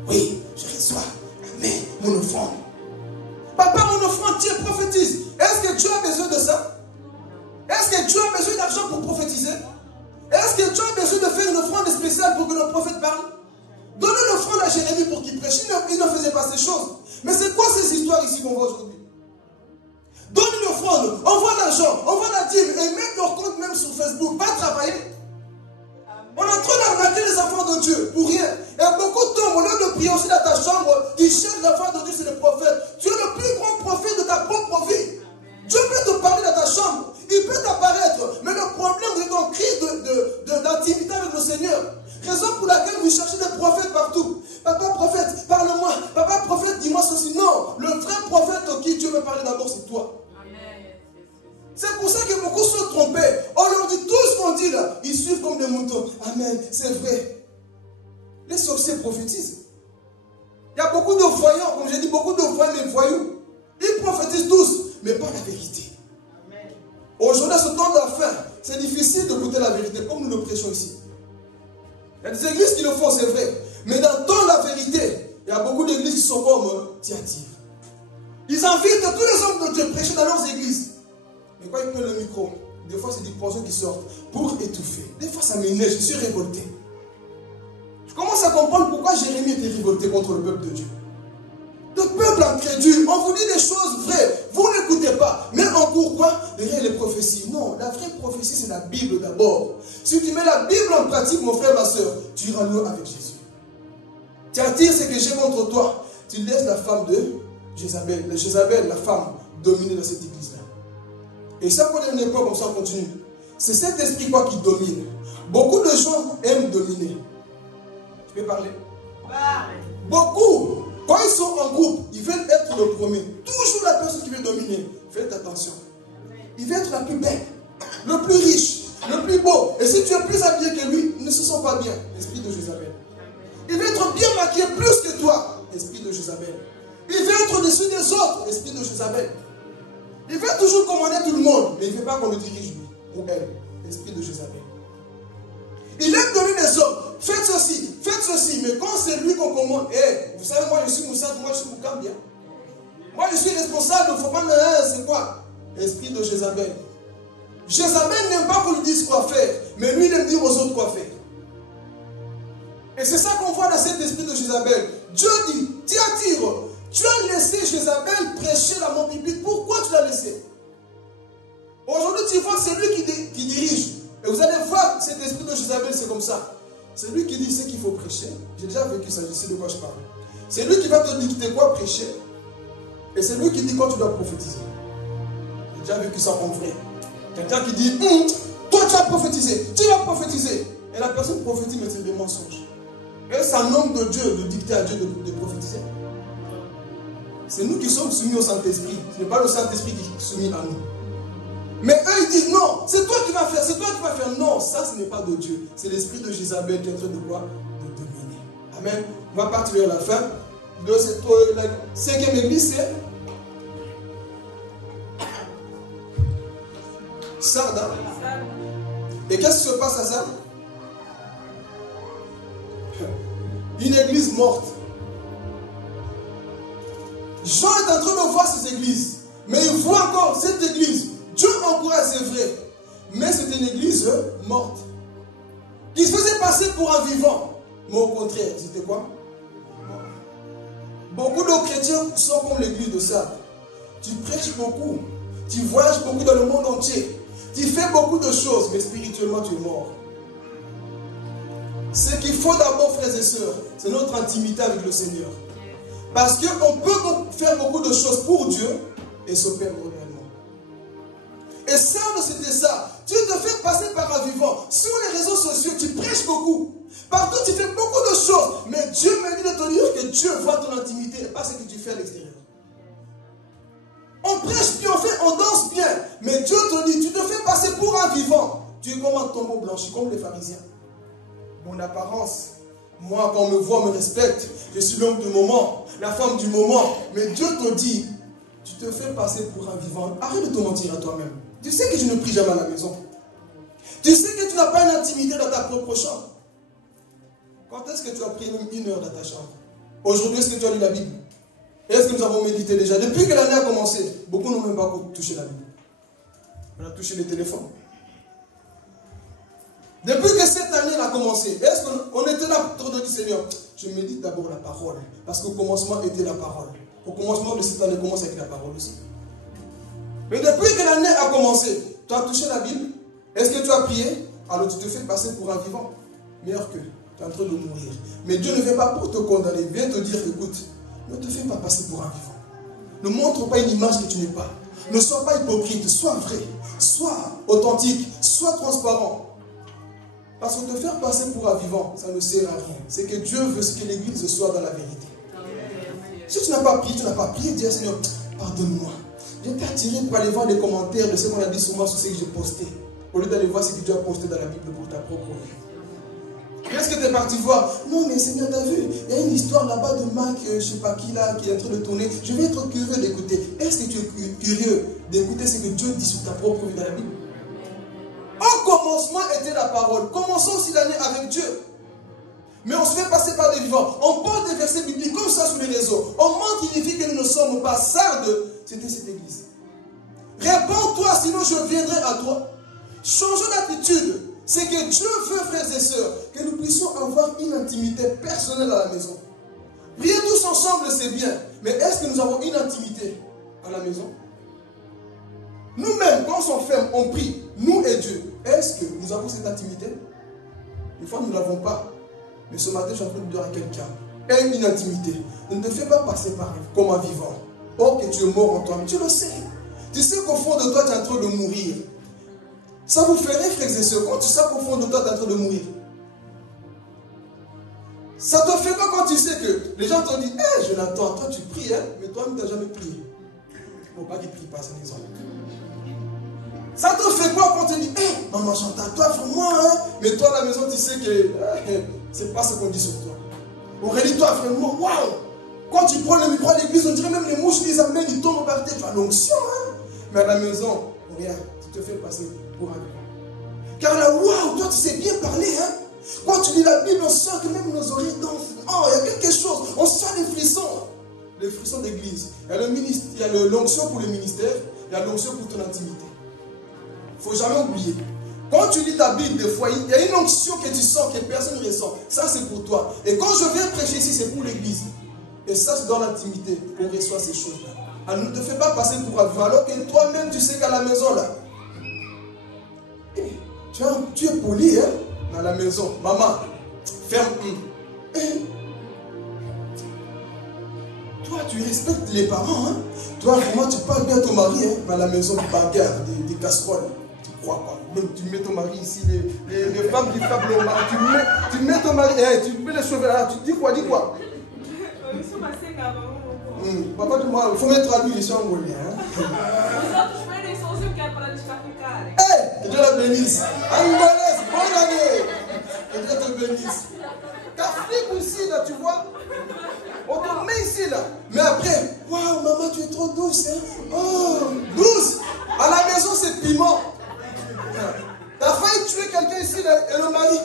Oui, je reçois. Amen. Mon offrande. Papa, mon offrande, tiens, prophétise. Est-ce que Dieu a besoin de ça? Est-ce que Dieu a besoin d'argent pour prophétiser? Est-ce que Dieu a besoin de faire une offrande spéciale pour que le prophète parle? Donnez l'offrande à Jérémie pour qu'il prêche. Il ne faisait pas ces choses. Mais c'est quoi ces histoires ici qu'on voit aujourd'hui? Donne une offrande, envoie l'argent, envoie la dîme et mets leur compte même sur Facebook. Va travailler. On est en train d'arnaquer les enfants de Dieu pour rien. Et beaucoup de temps, au lieu de prier aussi dans ta chambre, qui cherche l'enfant de Dieu, c'est le prophète. Tu es le plus grand prophète de ta propre vie. Dieu peut te parler dans ta chambre. Il peut t'apparaître. Mais le problème, c'est ton cri d'intimité avec le Seigneur. Raison pour laquelle vous cherchez des prophètes partout. Papa prophète, parle-moi. Papa prophète, dis-moi ceci. Non, le vrai prophète de qui Dieu veut parler d'abord, c'est toi. C'est pour ça que beaucoup sont trompés. On leur dit tout ce qu'on dit là. Ils suivent comme des moutons. Amen, c'est vrai. Les sorciers prophétisent. Il y a beaucoup de voyants, comme j'ai dit, beaucoup de voyants, mais voyous. Ils prophétisent tous, mais pas la vérité. Aujourd'hui, à ce temps de la fin, c'est difficile d'écouter la vérité, comme nous le prêchons ici. Il y a des églises qui le font, c'est vrai. Mais dans le temps de la vérité, il y a beaucoup d'églises qui sont comme Thyatire. Ils invitent tous les hommes de Dieu à prêcher dans leurs églises. Mais quand ils prennent le micro, des fois c'est des poisons qui sortent pour étouffer. Des fois ça m'énerve, je suis révolté. Je commence à comprendre pourquoi Jérémie était révolté contre le peuple de Dieu. Le peuple incrédule, on vous dit des choses vraies, vous n'écoutez pas. Mais en cours quoi? Derrière les prophéties. Non, la vraie prophétie c'est la Bible d'abord. Si tu mets la Bible en pratique, mon frère, ma soeur, tu iras loin avec Jésus. Thyatire, c'est que j'ai contre toi. Tu laisses la femme de Jézabel, la femme, dominer dans cette église-là. Et ça, pour une époque, comme ça, on continue. C'est cet esprit quoi qui domine. Beaucoup de gens aiment dominer. Tu peux parler? Beaucoup. Quand ils sont en groupe, ils veulent être le premier. Toujours la personne qui veut dominer. Faites attention. Il veut être la plus belle, le plus riche, le plus beau. Et si tu es plus habillé que lui, ils ne se sent pas bien. Esprit de Jézabel. Il veut être bien maquillé plus que toi. Esprit de Jézabel. Il veut être au-dessus des autres. Esprit de Jézabel. Il veut toujours commander tout le monde, mais il ne veut pas qu'on le dirige lui ou elle. Esprit de Jézabel. Il aime donner des hommes. Faites ceci, mais quand c'est lui qu'on commande, vous savez, moi je suis Moussa, moi je suis Moukambia. Moi je suis responsable, il ne faut pas me c'est quoi? Esprit de Jézabel. Jézabel n'aime pas qu'on lui dise quoi faire, mais lui il aime dire aux autres quoi faire. Et c'est ça qu'on voit dans cet esprit de Jézabel. Dieu dit, Thyatire, tu as laissé Jézabel prêcher dans mon public. Pourquoi tu l'as laissé? Aujourd'hui, tu vois, c'est lui qui dirige. Et vous allez voir, cet esprit de Jézabel, c'est comme ça. C'est lui qui dit ce qu'il faut prêcher. J'ai déjà vécu ça, je sais de quoi je parle. C'est lui qui va te dicter quoi prêcher. Et c'est lui qui dit quand tu dois prophétiser. J'ai déjà vécu ça en vrai. Quelqu'un qui dit, toi tu vas prophétiser, tu vas prophétiser. Et la personne prophétise, mais c'est des mensonges. Est-ce un homme de Dieu de dicter à Dieu de prophétiser? C'est nous qui sommes soumis au Saint-Esprit. Ce n'est pas le Saint-Esprit qui est soumis à nous. Mais eux, ils disent non, c'est toi qui vas faire, c'est toi qui vas faire. Non, ça, ce n'est pas de Dieu. C'est l'esprit de Jézabel qui est en train de quoi? De dominer. Amen. On va partir vers la fin. La 5e église, c'est Sardes. Et qu'est-ce qui se passe à Sardes? Une église morte. Jean est en train de voir ces églises. Mais il voit encore cette église. Dieu encourage, c'est vrai. Mais c'était une église morte. Qui se faisait passer pour un vivant. Mais au contraire, c'était quoi? Beaucoup de chrétiens sont comme l'église de Sardes. Tu prêches beaucoup. Tu voyages beaucoup dans le monde entier. Tu fais beaucoup de choses, mais spirituellement tu es mort. Ce qu'il faut d'abord, frères et sœurs, c'est notre intimité avec le Seigneur. Parce qu'on peut faire beaucoup de choses pour Dieu et se perdre réellement. Et ça, c'était ça. Tu te fais passer par un vivant. Sur les réseaux sociaux, tu prêches beaucoup. Partout, tu fais beaucoup de choses. Mais Dieu me dit de te dire que Dieu voit ton intimité et pas ce que tu fais à l'extérieur. On prêche bien, on danse bien. Mais Dieu te dit, tu te fais passer pour un vivant. Tu es comme un tombeau blanchi, comme les pharisiens. Mon apparence. Moi, quand on me voit, on me respecte. Je suis l'homme du moment, la femme du moment. Mais Dieu te dit, tu te fais passer pour un vivant. Arrête de te mentir à toi-même. Tu sais que je ne prie jamais à la maison. Tu sais que tu n'as pas une intimité dans ta propre chambre. Quand est-ce que tu as pris même 1 heure dans ta chambre? Aujourd'hui, est-ce que tu as lu la Bible? Est-ce que nous avons médité déjà? Depuis que l'année a commencé, beaucoup n'ont même pas touché la Bible. On a touché les téléphones. Depuis que cette année a commencé, est-ce qu'on était là pour te dire, Seigneur, je médite d'abord la parole. Parce qu'au commencement était la parole. Au commencement de cette année commence avec la parole aussi. Mais depuis que l'année a commencé, tu as touché la Bible. Est-ce que tu as prié? Alors tu te fais passer pour un vivant. Meilleur que tu es en train de mourir. Mais Dieu ne vient pas pour te condamner. Il vient te dire, écoute, ne te fais pas passer pour un vivant. Ne montre pas une image que tu n'es pas. Ne sois pas hypocrite. Sois vrai. Sois authentique. Sois transparent. Parce que te faire passer pour un vivant, ça ne sert à rien. C'est que Dieu veut que l'église soit dans la vérité. Si tu n'as pas prié, dis Seigneur, pardonne-moi. Je t'ai attiré pour aller voir les commentaires de ce qu'on a dit sur moi, sur ce que j'ai posté. Au lieu d'aller voir ce que Dieu a posté dans la Bible pour ta propre vie. Qu'est-ce que tu es parti voir? Non, mais Seigneur, t'as vu, il y a une histoire là-bas de Marc, je ne sais pas qui là, qui est en train de tourner. Je vais être curieux d'écouter. Est-ce que tu es curieux d'écouter ce que Dieu dit sur ta propre vie dans la Bible? Au commencement était la parole. Commençons aussi l'année avec Dieu. Mais on se fait passer par des vivants. On porte des versets bibliques comme ça sur les réseaux. On montre qu'il dit que nous ne sommes pas Sardes. C'était cette église. Réponds-toi, sinon je viendrai à toi. Changeons d'attitude. C'est que Dieu veut, frères et sœurs, que nous puissions avoir une intimité personnelle à la maison. Prier tous ensemble, c'est bien. Mais est-ce que nous avons une intimité à la maison? Nous-mêmes, quand on s'enferme, on prie, nous et Dieu. Est-ce que nous avons cette intimité? Des fois, nous ne l'avons pas. Mais ce matin, je suis en train de dire à quelqu'un, aime une intimité. Ne te fais pas passer par comme un vivant. Oh, que tu es mort en toi, mais tu le sais. Tu sais qu'au fond de toi, tu es en train de mourir. Ça vous ferait, frères et sœurs, quand tu sais qu'au fond de toi, tu es en train de mourir. Ça te fait quoi quand tu sais que les gens t'ont dit, hé, Jonathan, toi tu pries, hein, mais toi-même, tu n'as jamais prié. Il ne faut pas qu'il ne prie pas, c'est les hommes. Ça te fait quoi quand tu dis, hé, maman Chantal, toi, vraiment, hein, mais toi, à la maison, tu sais que c'est pas ce qu'on dit sur toi. Aurélie, toi, vraiment, waouh! Quand tu prends le micro à l'église, on dirait même les mouches, les amènent, ils tombent par terre, tu as l'onction, hein. Mais à la maison, regarde, tu te fais passer pour un vivant. Car là, waouh, toi, tu sais bien parler, hein. Quand tu lis la Bible, on sent que même nos oreilles dansent. Oh, il y a quelque chose, on sent les frissons d'église. Il y a l'onction pour le ministère, il y a l'onction pour ton intimité. Il ne faut jamais oublier. Quand tu lis ta Bible, des fois, il y a une onction que tu sens, que personne ne ressent. Ça, c'est pour toi. Et quand je viens prêcher ici, c'est pour l'église. Et ça, c'est dans l'intimité qu'on reçoit ces choses-là. Alors, ne te fais pas passer pour un vivant. Alors que toi-même, tu sais qu'à la maison, là, tu es poli, hein, dans la maison. Maman, ferme. Toi, tu respectes les parents, hein. Toi, vraiment, tu parles bien à ton mari, hein, mais à la maison, tu bagarres des casseroles. crois quoi. Même tu mets ton mari ici, les femmes qui frappent le mari, tu mets ton mari, tu mets les cheveux là, tu dis quoi, dis quoi. Papa, il faut me traduire, ils sont angolais. Que Dieu la bénisse. Angolaise, bonne année. Que Dieu te bénisse. T'Afrique aussi, là, tu vois. On te met ici, là. Mais après, waouh, maman, tu es trop douce. Hein? Oh, douce. À la maison, c'est piment. T'as failli tuer quelqu'un ici, là, et le mari.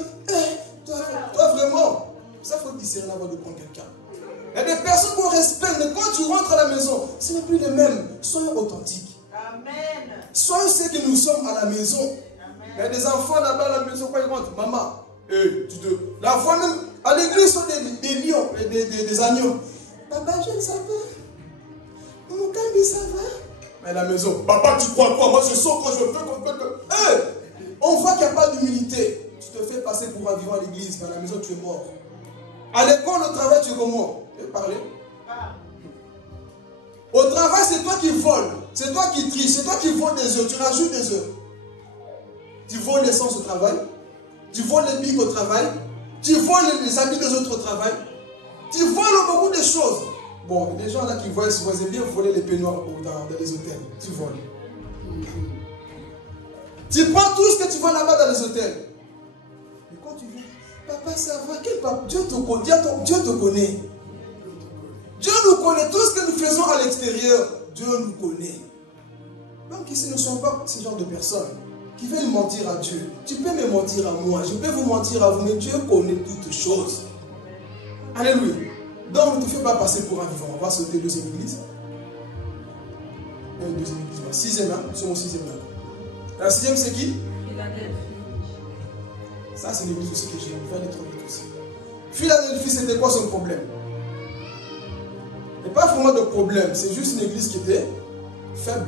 Toi, vraiment. Ça, il faut discerner avant de prendre quelqu'un. Il y a des personnes qu'on respecte, mais quand tu rentres à la maison, ce n'est plus les mêmes. Soyons authentiques. Amen. Soyons ceux que nous sommes à la maison. Amen. Il y a des enfants là-bas à la maison, quand ils rentrent, maman, la fois même, à l'église, sont des lions, des agneaux. Papa, je ne sais pas. Mon cambi, ça va. Mais à la maison, papa, tu crois quoi? Moi, je sors quand je veux, on voit qu'il n'y a pas d'humilité. Tu te fais passer pour un vivant à l'église, mais à la maison, tu es mort. À l'école, au travail, tu es comment? Tu veux parler? Au travail, c'est toi qui voles. C'est toi qui triches. C'est toi qui voles des œufs. Tu rajoutes des œufs. Tu voles l'essence au travail. Tu voles les bics au travail. Tu voles les habits des autres au travail. Tu voles beaucoup de choses. Bon, les gens là qui voient, si vous aimez bien voler les peignoirs dans les hôtels. Tu voles. Tu prends tout ce que tu vois là-bas dans les hôtels. Mais quand tu viens, papa, ça va. Quel papa? Dieu te connaît. Dieu nous connaît. Tout ce que nous faisons à l'extérieur, Dieu nous connaît. Donc ici, nous ne sommes pas ce genre de personnes qui veulent mentir à Dieu. Tu peux me mentir à moi, je peux vous mentir à vous, mais Dieu connaît toutes choses. Alléluia. Donc ne te fais pas passer pour un vivant. On va sauter deuxième église. Deuxième église. Sixième, hein? Nous sommes au sixième. La sixième, c'est qui? Philadelphie. Ça, c'est l'église aussi que j'ai. On va aller trop vite aussi. Philadelphie, c'était quoi son problème? Il n'y a pas vraiment de problème. C'est juste une église qui était faible.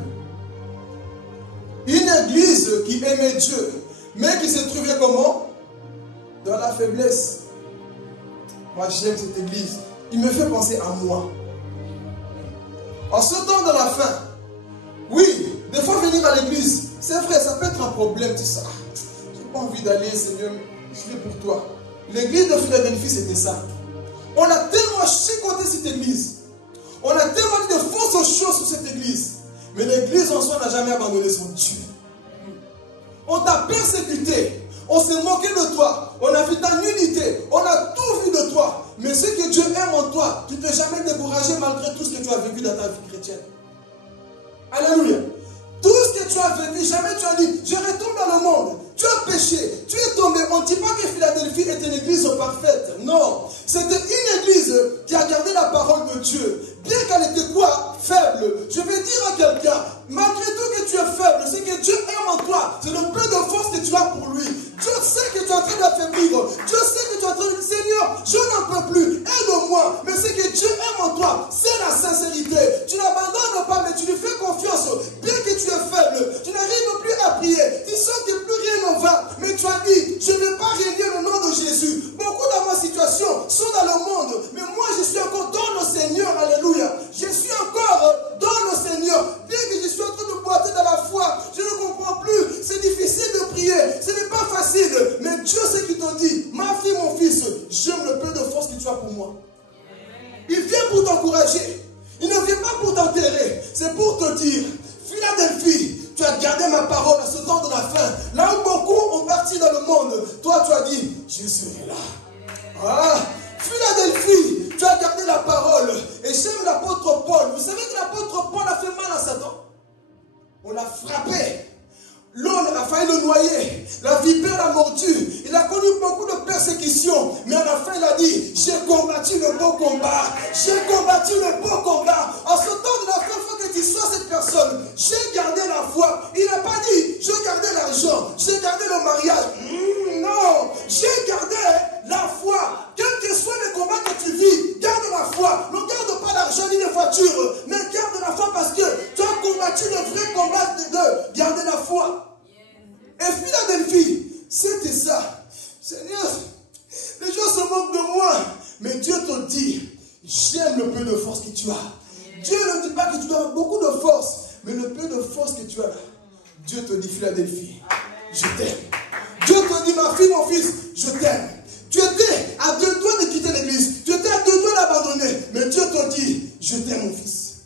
Une église qui aimait Dieu, mais qui se trouvait comment? Dans la faiblesse. Moi, j'aime cette église. Il me fait penser à moi. En ce temps de la fin, oui, des fois venir à l'église, c'est vrai, ça peut être un problème. Tu sais, j'ai pas envie d'aller, Seigneur, je fais pour toi. L'église de Philadelphie, c'était ça. On a tellement chicoté cette église. On a tellement dit de fausses choses sur cette église. Mais l'église en soi n'a jamais abandonné son Dieu. On t'a persécuté. On s'est moqué de toi. On a vu ta nullité. On a tout vu de toi. Mais ce que Dieu aime en toi, tu ne t'es jamais découragé malgré tout ce que tu as vécu dans ta vie chrétienne. Alléluia. Tout ce que tu as vécu, jamais tu as dit, je retourne dans le monde. Tu as péché, tu es tombé. On ne dit pas que Philadelphie était une église parfaite. Non. C'était une église qui a gardé la parole de Dieu. Bien qu'elle était quoi? Faible. Je vais dire à quelqu'un, malgré tout que tu es faible, ce que Dieu aime en toi, c'est le peu de force que tu as pour lui. Dieu sait que tu es en train d'affaiblir. Dieu sait que tu es en train de dire, Seigneur, je n'en peux plus, aide-moi. Mais ce que Dieu aime en toi, c'est la sincérité. Tu n'abandonnes pas, mais tu lui fais confiance. Bien que tu es faible, tu n'arrives plus à prier. Tu sens que plus rien ne va. Mais tu as dit, je ne vais pas régner le nom de Jésus. Beaucoup dans ma situation sont dans le monde. Mais moi, je suis encore dans le Seigneur. Alléluia. Je suis encore dans le Seigneur. Bien que je suis en train de boiter dans la foi, je ne comprends plus. C'est difficile de prier. Ce n'est pas facile. Mais Dieu sait qu'il te dit, ma fille, mon fils, j'aime le peu de force que tu as pour moi. Il vient pour t'encourager. Il ne vient pas pour t'enterrer. C'est pour te dire, Philadelphie, tu as gardé ma parole à ce temps de la fin. Là où beaucoup ont parti dans le monde, toi tu as dit, je serai là. Ah, Philadelphie, tu as gardé la parole. Et j'aime l'apôtre Paul. Vous savez que l'apôtre Paul a fait mal à Satan. On l'a frappé. L'homme a failli le noyer. La vipère l'a mordu. Il a connu beaucoup de persécutions. Mais à la fin, il a dit, j'ai combattu le beau combat. J'ai combattu le beau combat. En ce temps de la fin, il faut que tu sois cette personne. J'ai gardé la foi. Il n'a pas dit, j'ai gardé l'argent. J'ai gardé le mariage. Non. J'ai gardé la foi. Quel que soit le combat que tu vis, garde la foi. Ne garde pas l'argent ni les voitures. Mais garde la foi parce que tu as combattu le vrai combat de garder la foi. Et Philadelphie, c'était ça. Seigneur, les gens se moquent de moi. Mais Dieu te dit, j'aime le peu de force que tu as. Dieu ne dit pas que tu dois avoir beaucoup de force. Mais le peu de force que tu as là, Dieu te dit, Philadelphie, je t'aime. Dieu te dit, ma fille, mon fils, je t'aime. Tu étais à 2 doigts de quitter l'église. Tu étais à 2 doigts d'abandonner. Mais Dieu te dit, je t'aime, mon fils.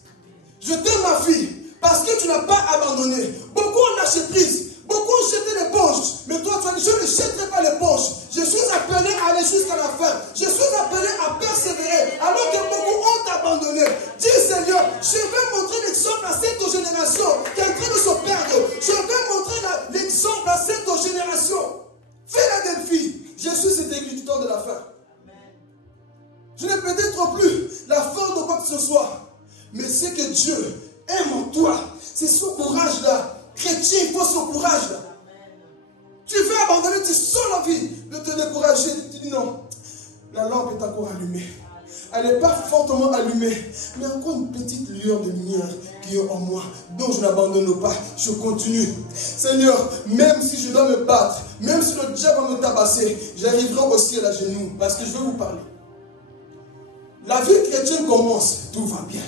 Je t'aime, ma fille, parce que tu n'as pas abandonné. Beaucoup ont lâché prise. Beaucoup ont jeté l'éponge. Mais toi, tu as dit, je ne jetterai pas l'éponge. Je suis appelé à aller jusqu'à la fin. Je suis appelé à persévérer. Alors que beaucoup ont abandonné. Dis, Seigneur, je vais montrer l'exemple à cette génération qui est en train de se perdre. Je vais montrer l'exemple à cette génération. Philadelphie, je suis cet agriculteur de la fin. Je n'ai peut-être plus la fin de quoi que ce soit. Mais ce que Dieu aime en toi, c'est ce courage-là. Chrétien, il faut ce courage-là. Tu veux abandonner, tu sens l'envie de te décourager. Tu dis non, la lampe est encore allumée. Elle n'est pas fortement allumée, mais encore une petite lueur de lumière qui est en moi, dont je n'abandonne pas. Je continue. Seigneur, même si je dois me battre, même si le diable va me tabasser, j'arriverai au ciel à genoux, parce que je veux vous parler. La vie chrétienne commence, tout va bien.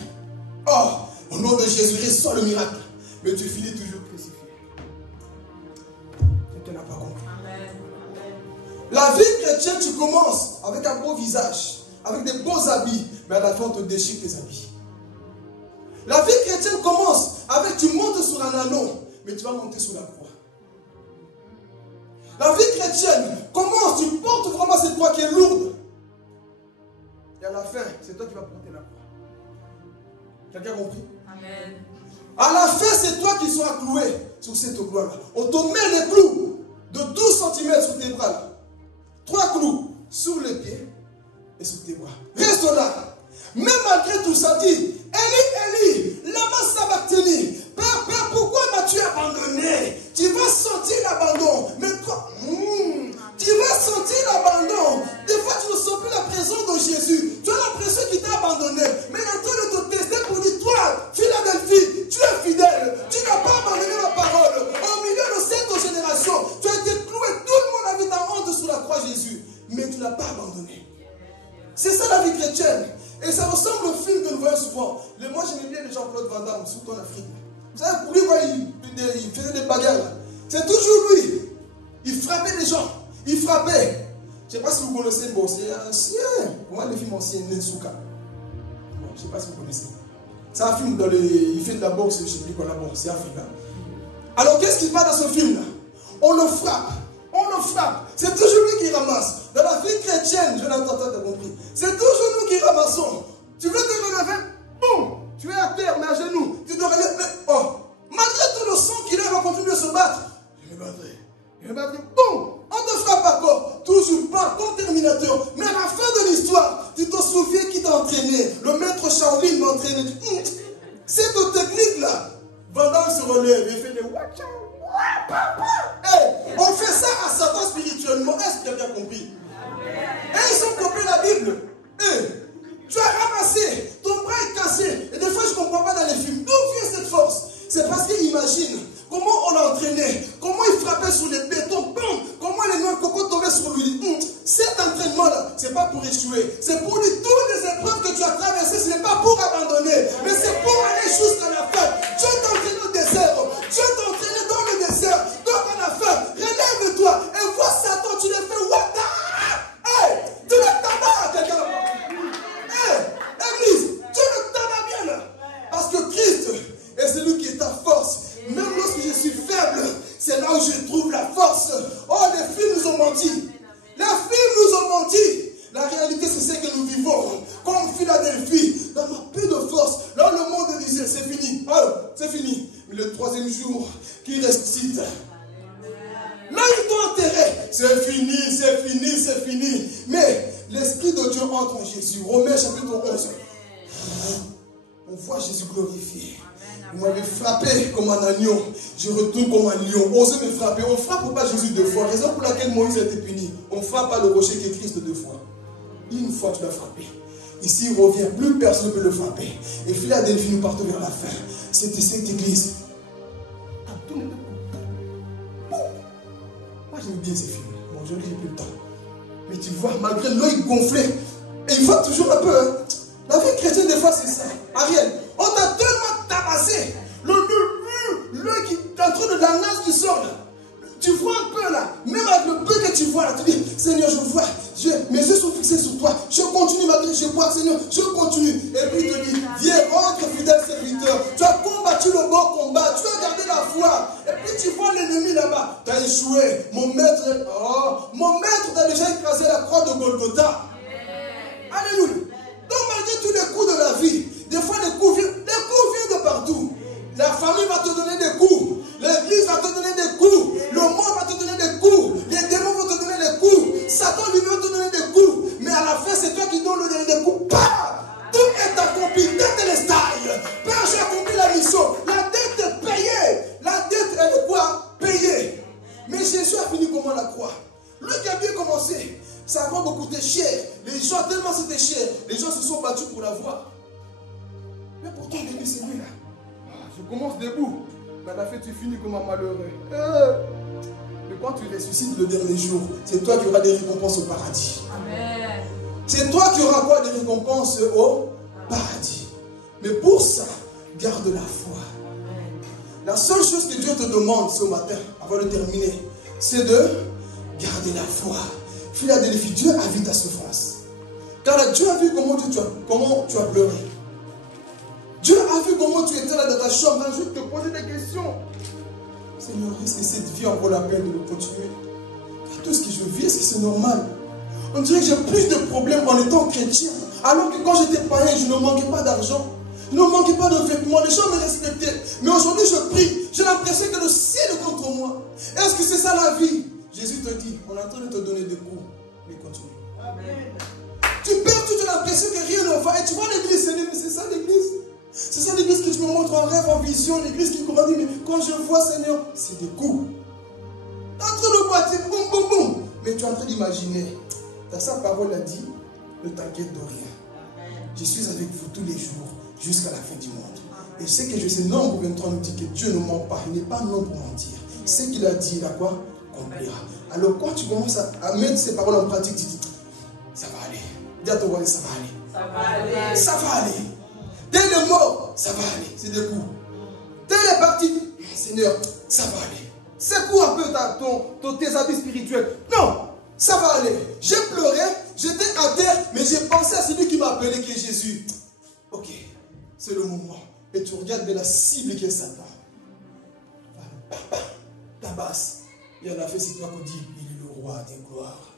Oh, au nom de Jésus-Christ, sort le miracle. Mais tu finis toujours crucifié. Tu ne l'as pas compris. Amen. La vie chrétienne, tu commences avec un beau visage, avec des beaux habits, mais à la fin, on te déchire tes habits. La vie chrétienne commence avec, tu montes sur un anneau, mais tu vas monter sur la croix. La vie chrétienne commence, tu portes vraiment cette croix qui est lourde. Et à la fin, c'est toi qui vas porter la croix. Quelqu'un a compris? Amen. À la fin, c'est toi qui seras cloué sur cette croix-là. On te met les clous de 12 cm sur tes bras. 3 clous sur les pieds et sur tes bras. Reste là. Même malgré tout ça, dit Eli, Eli, lama sabachthani. Père, Père, pourquoi m'as-tu abandonné? Tu vas sentir l'abandon. Mais toi, tu vas sentir l'abandon. Des fois, tu ne sens plus la présence de Jésus. Tu as l'impression qu'il t'a abandonné. Mais il est en train de te tester pour dire, toi, Philadelphie, tu es fidèle. Tu n'as pas abandonné ma parole. Au milieu de cette génération, tu as été cloué. Tout le monde a mis ta honte sur la croix, Jésus. Mais tu n'as pas abandonné. C'est ça la vie chrétienne. Et ça ressemble au film que nous voyons souvent. Moi, j'aimais bien les Jean-Claude Van Damme, surtout en Afrique. Vous savez, pour lui, il faisait des bagarres. C'est toujours lui. Il frappait les gens. Il frappait. Je ne sais pas si vous connaissez, bon, c'est ancien. Moi, le film ancien, Nensuka. Bon, je ne sais pas si vous connaissez. C'est un film dans il fait de la boxe, je ne sais plus quoi la boxe, c'est africain. Alors, qu'est-ce qui passe dans ce film-là? On le frappe. On le frappe. C'est toujours lui qui ramasse. Dans la vie chrétienne, je l'entends, tu as compris. C'est toujours nous qui ramassons. Tu veux te relever? Boum! Tu es à terre, mais à genoux. Tu te relèves, mais oh! Malgré tout le sang qu'il a, on va continuer de se battre. Je me battrai. Je me battrai. Boum! On te frappe encore. Toujours pas comme Terminateur. Mais à la fin de l'histoire, tu te souviens qui t'a entraîné. Le maître Shaolin m'a entraîné. Cette technique-là, Van Damme se relève et fait des watcha. Hey, on fait ça à Satan spirituellement. Est-ce que quelqu'un a compris? Et ils ont compris la Bible. Hey, tu as ramassé, ton bras est cassé. Et des fois, je ne comprends pas dans les films. D'où vient cette force? C'est parce qu'il imagine comment on l'a entraîné, comment il frappait sur les bétons, comment les noix de coco tombaient sur lui. Cet entraînement-là, ce n'est pas pour échouer. C'est pour lui, toutes les épreuves que tu as traversées, ce n'est pas pour abandonner, mais c'est pour aller jusqu'à la fin. Dieu t'a entraîné au désert. Dieu t'a entraîné dans le désert. Donc à la fin, relève-toi et vois Satan, tu les fais wata. Hey, tu le tabas à quelqu'un. Hey, Église, tu le tabas bien là. Parce que Christ est celui qui est ta force. Même lorsque je suis faible, c'est là où je trouve la force. Oh, les films nous ont menti. Les films nous ont menti. La réalité, c'est ce que nous vivons. Comme Philadelphie, dans ma peu de force. Là, le monde disait, c'est fini. Oh, c'est fini. Mais le 3e jour, qui ressuscite. Là, ils t'ont enterré. C'est fini, c'est fini, c'est fini. Mais l'Esprit de Dieu entre en Jésus. Romains chapitre 11. On voit Jésus glorifié. Vous m'avez frappé comme un agneau. Je retourne comme un lion. Osez me frapper. On ne frappe pas Jésus 2 fois. Raison pour laquelle Moïse a été puni. On ne frappe pas le rocher qui est Christ 2 fois. Une fois tu l'as frappé. Ici il revient. Plus personne ne peut le frapper. Et Philadelphie, nous partons vers la fin. C'était cette église. Moi j'aime bien ces films. Bon, je n'ai plus le temps. Mais tu vois, malgré l'œil gonflé, et il faut toujours un peu. Hein. La vie chrétienne, des fois, c'est ça. Ariel, on t'a tellement tabassé. L'œil qui est en train de la nage qui sort là. tu vois un peu là, même avec le peu que tu vois là, tu dis, Seigneur, je vois, mes yeux sont fixés sur toi, je continue malgré que je vois, Seigneur, je continue. Et puis il te dit, viens, rentre, fidèle serviteur, tu as combattu le bon combat, tu as gardé la foi. Et puis tu vois l'ennemi là-bas, tu as échoué, mon maître t'a déjà écrasé la croix de Golgotha. Alléluia. Donc malgré tous les coups de la vie, des fois les coups viennent de partout. La famille va te donner des coups, l'église va te donner des coups, le monde va te donner des coups, les démons vont te donner des coups, Satan lui va te donner des coups, mais à la fin c'est toi qui donnes les coups. Bah, tout est accompli, dette est style. Père, j'ai accompli la mission, la dette est payée, la dette elle est quoi? Payée. Mais Jésus a fini comment la croix? Lui qui a bien commencé, ça va beaucoup coûter cher. Les gens, tellement c'était cher, les gens se sont battus pour l'avoir. Mais pourtant, au début, c'est lui là. Je commence debout. Mais à la fin, tu finis comme un malheureux. Mais quand tu ressuscites le dernier jour, c'est toi qui auras des récompenses au paradis. Amen. C'est toi qui auras quoi? Des récompenses au paradis. Mais pour ça, garde la foi. La seule chose que Dieu te demande ce matin, avant de terminer, c'est de garder la foi. Philadelphie, Dieu a vu ta souffrance. Car Dieu a vu comment tu as pleuré. Dieu a vu comment tu étais là dans ta chambre un jour, te poser des questions. Seigneur, est-ce que cette vie en vaut la peine de le continuer? Tout ce que je vis, est-ce que c'est normal? On dirait que j'ai plus de problèmes en étant chrétien. Alors que quand j'étais païen, je ne manquais pas d'argent. Je ne manquais pas de vêtements. Les gens me respectaient. Mais aujourd'hui, je prie. J'ai l'impression que le ciel est contre moi. Est-ce que c'est ça la vie? Jésus te dit, on est en train de te donner des coups. Mais continue. Amen. Tu perds toute l'impression que rien ne va. Et tu vois l'église, c'est ça l'église. C'est ça l'église que tu me montres en rêve, en vision. L'église qui grandit. Mais quand je vois, Seigneur, c'est des coups. Tu es en train de boiter, boum, boum, boum. Mais tu es en train d'imaginer. Dans sa parole a dit, ne t'inquiète de rien. Je suis avec vous tous les jours, jusqu'à la fin du monde. Et ce que je sais, Nombre 23 nous dit que Dieu ne ment pas. Il n'est pas un homme pour mentir. Ce qu'il a dit, il a quoi? Complira. Alors quand tu commences à mettre ces paroles en pratique, tu dis, ça va aller. Dis à ton voisin, ça va aller. Ça va aller. Ça va aller. Dès le mort, ça va aller. C'est des coups. Dès les parties, Seigneur, ça va aller. Secoue un peu tes habits spirituels. Non, ça va aller. J'ai pleuré, j'étais à terre, mais j'ai pensé à celui qui m'a appelé, qui est Jésus. Ok, c'est le moment. Et tu regardes vers la cible qui est Satan. Tabasse. Et à la fin, c'est toi qu'on dit, il est le roi des gloires.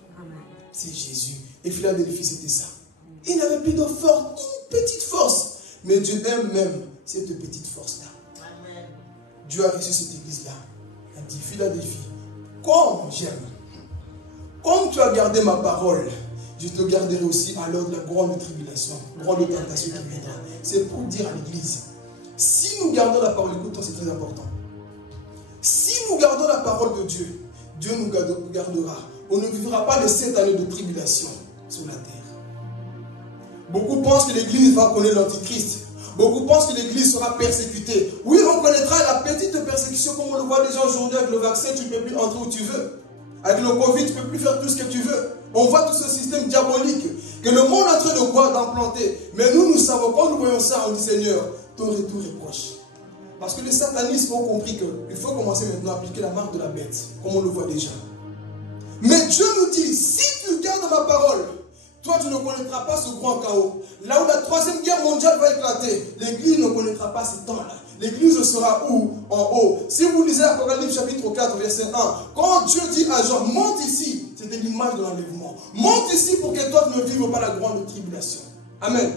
C'est Jésus. Et Philadelphie, c'était ça. Il n'avait plus de force, une petite force. Mais Dieu aime même cette petite force-là. Dieu a reçu cette église-là. Il a dit, Philadelphie, comme j'aime, comme tu as gardé ma parole, je te garderai aussi à l'heure de la grande tribulation, grande tentation qui viendra. C'est pour dire à l'église, si nous gardons la parole, écoute-toi, c'est très important. Si nous gardons la parole de Dieu, Dieu nous gardera. On ne vivra pas les 7 années de tribulation sur la terre. Beaucoup pensent que l'église va connaître l'antichrist. Beaucoup pensent que l'église sera persécutée. Oui, on connaîtra la petite persécution comme on le voit déjà aujourd'hui avec le vaccin, tu ne peux plus entrer où tu veux. Avec le Covid, tu ne peux plus faire tout ce que tu veux. On voit tout ce système diabolique que le monde est en train de voir, d'implanter. Mais nous savons, quand nous voyons ça, on dit Seigneur, ton retour est proche. Parce que les satanistes ont compris qu'il faut commencer maintenant à appliquer la marque de la bête, comme on le voit déjà. Mais Dieu nous dit, si tu gardes ma parole, toi tu ne connaîtras pas ce grand chaos. Là où la 3e guerre mondiale va éclater, l'église ne connaîtra pas ce temps-là. L'église sera où? En haut. Si vous lisez Apocalypse chapitre 4, verset 1, quand Dieu dit à Jean, monte ici, c'était l'image de l'enlèvement. Monte ici pour que toi tu ne vives pas la grande tribulation. Amen.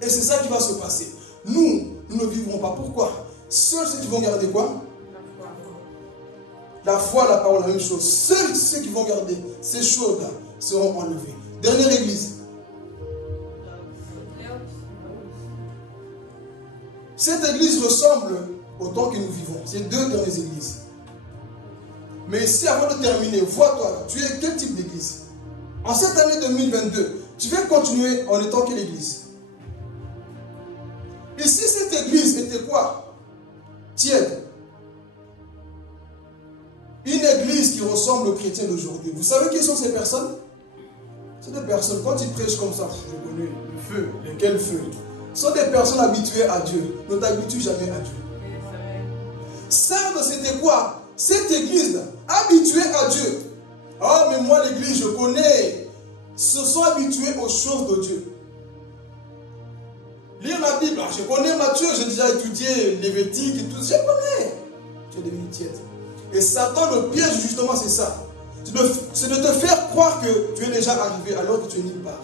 Et c'est ça qui va se passer. Nous ne vivrons pas. Pourquoi? Seuls ceux qui vont garder quoi? La foi, la parole, la même chose. Seuls ceux qui vont garder ces choses-là seront enlevés. Dernière église. Cette église ressemble au temps que nous vivons. C'est 2 dernières églises. Mais ici, avant de terminer, vois-toi, tu es quel type d'église? En cette année 2022, tu veux continuer en étant quelle église? Ici, cette église était quoi? Tiède. Une église qui ressemble aux chrétiens d'aujourd'hui. Vous savez qui sont ces personnes? C'est des personnes, quand ils prêchent comme ça, je connais le feu, lequel feu? Ce sont des personnes habituées à Dieu. Ne t'habitue jamais à Dieu. Sardes, c'était quoi? Cette église habitués à Dieu. Ah, mais moi, l'église, je connais. Se sont habitués aux choses de Dieu. Lire la Bible, je connais Matthieu, j'ai déjà étudié Lévitique et tout, je connais. Tu es devenu tiède. Et Satan, le piège, justement, c'est ça. C'est de te faire croire que tu es déjà arrivé alors que tu es nulle part.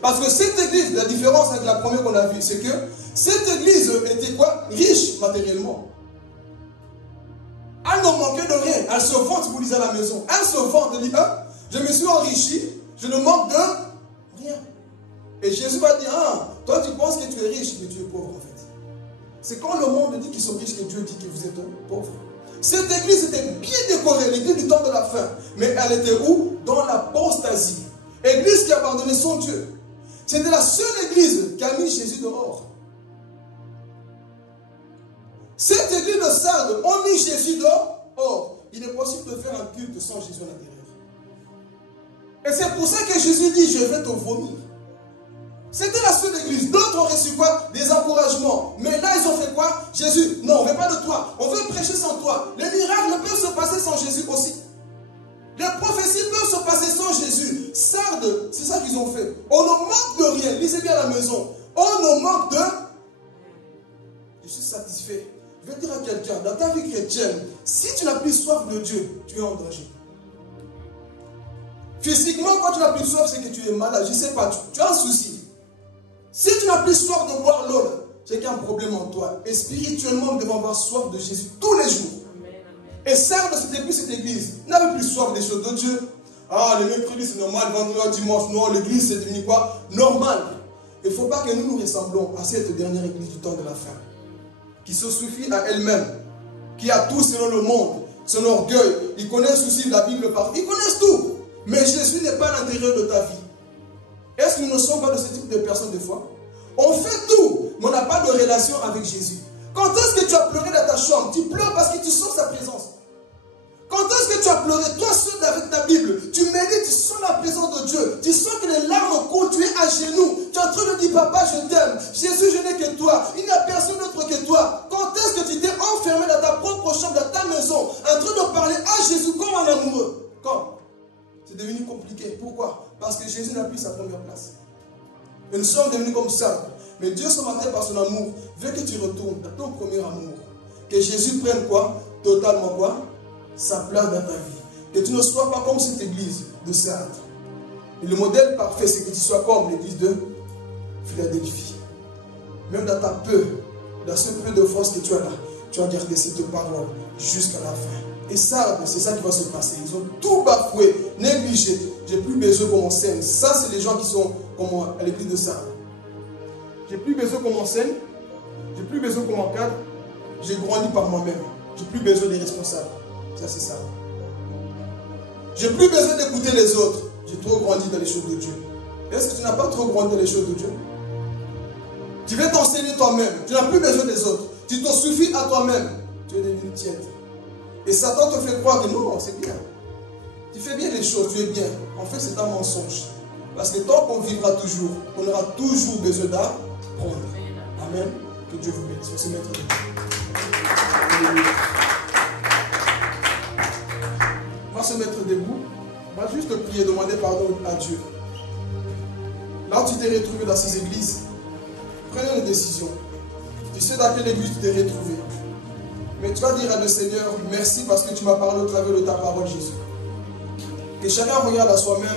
Parce que cette église, la différence avec la première qu'on a vue, c'est que cette église était quoi? Riche matériellement. Elle ne manquait de rien. Elle se vante, si vous lisez à la maison. Elle se vante, elle dit, ah, je me suis enrichi, je ne manque de rien. Et Jésus va dire, ah, toi tu penses que tu es riche, mais tu es pauvre en fait. C'est quand le monde dit qu'ils sont riches que Dieu dit que vous êtes pauvres. Cette église était bien décorée, l'église du temps de la fin. Mais elle était où? Dans l'apostasie. Église qui a abandonné son Dieu. C'était la seule église qui a mis Jésus dehors. Cette église de Sardes a mis Jésus dehors. Or, il est possible de faire un culte sans Jésus à l'intérieur. Et c'est pour ça que Jésus dit, je vais te vomir. C'était la seule église. D'autres ont reçu quoi? Des encouragements. Mais là, ils ont fait quoi? Jésus, non, on ne veut pas de toi. On veut prêcher sans toi. Les miracles peuvent se passer sans Jésus aussi. Les prophéties peuvent se passer sans Jésus. Sardes, c'est ça qu'ils ont fait. On ne manque de rien. Lisez bien à la maison. On ne manque de... Je suis satisfait. Je vais dire à quelqu'un, dans ta vie chrétienne, si tu n'as plus soif de Dieu, tu es en danger. Physiquement, quand tu n'as plus soif, c'est que tu es malade. Je ne sais pas, tu as un souci. Si tu n'as plus soif de boire l'eau, c'est qu'il y a un problème en toi. Et spirituellement, nous devons avoir soif de Jésus tous les jours. Et Sardes, c'était plus cette église. Ils n'avaient plus soif des choses de Dieu. Ah, le mercredi, c'est normal. Vendredi, dimanche, non, l'église, c'est devenu quoi? Normal. Il ne faut pas que nous nous ressemblons à cette dernière église du temps de la fin. Qui se suffit à elle-même. Qui a tout selon le monde. Son orgueil. Ils connaissent aussi la Bible par... Ils connaissent tout. Mais Jésus n'est pas à l'intérieur de ta vie. Est-ce que nous ne sommes pas de ce type de personnes des fois? On fait tout, mais on n'a pas de relation avec Jésus. Quand est-ce que tu as pleuré dans ta chambre? Tu pleures parce que tu sens sa présence. Quand est-ce que tu as pleuré? Toi seul avec ta Bible, tu médites, tu sens la présence de Dieu. Tu sens que les larmes coulent, tu es à genoux. Tu es en train de dire, papa, je t'aime. Jésus, je n'ai que toi. Il n'y a personne d'autre que toi. Quand est-ce que tu t'es enfermé dans ta propre chambre, dans ta maison, en train de parler à Jésus comme un amoureux? Quand? C'est devenu compliqué. Pourquoi? Parce que Jésus n'a plus sa première place. Et nous sommes devenus comme ça. Mais Dieu, ce matin, par son amour, veut que tu retournes à ton premier amour. Que Jésus prenne quoi? Totalement quoi? Sa place dans ta vie. Que tu ne sois pas comme cette église de Sardes. Et le modèle parfait, c'est que tu sois comme l'église de Philadelphie. Même dans ta peur, dans ce peu de force que tu as là, tu as gardé cette parole jusqu'à la fin. Et ça, c'est ça qui va se passer. Ils ont tout bafoué, négligé. J'ai plus besoin qu'on m'enseigne. Ça, c'est les gens qui sont comme à l'église de Sardes. J'ai plus besoin qu'on m'enseigne. J'ai plus besoin qu'on m'encadre. J'ai grandi par moi-même. J'ai plus besoin des responsables. Ça, c'est ça. J'ai plus besoin d'écouter les autres. J'ai trop grandi dans les choses de Dieu. Est-ce que tu n'as pas trop grandi dans les choses de Dieu? Tu veux t'enseigner toi-même. Tu n'as plus besoin des autres. Tu te suffis à toi-même. Tu es devenu tiède. Et Satan te fait croire que non, c'est bien. Tu fais bien les choses, tu es bien. En fait, c'est un mensonge. Parce que tant qu'on vivra toujours, on aura toujours besoin d'apprendre. Amen. Que Dieu vous bénisse. On va se mettre debout. On va se mettre debout. On va juste prier, demander pardon à Dieu. Là où tu t'es retrouvé dans ces églises, prenez une décision. Tu sais dans quelle église tu t'es retrouvé. Mais tu vas dire à le Seigneur, merci parce que tu m'as parlé au travers de ta parole, Jésus. Que chacun regarde à soi-même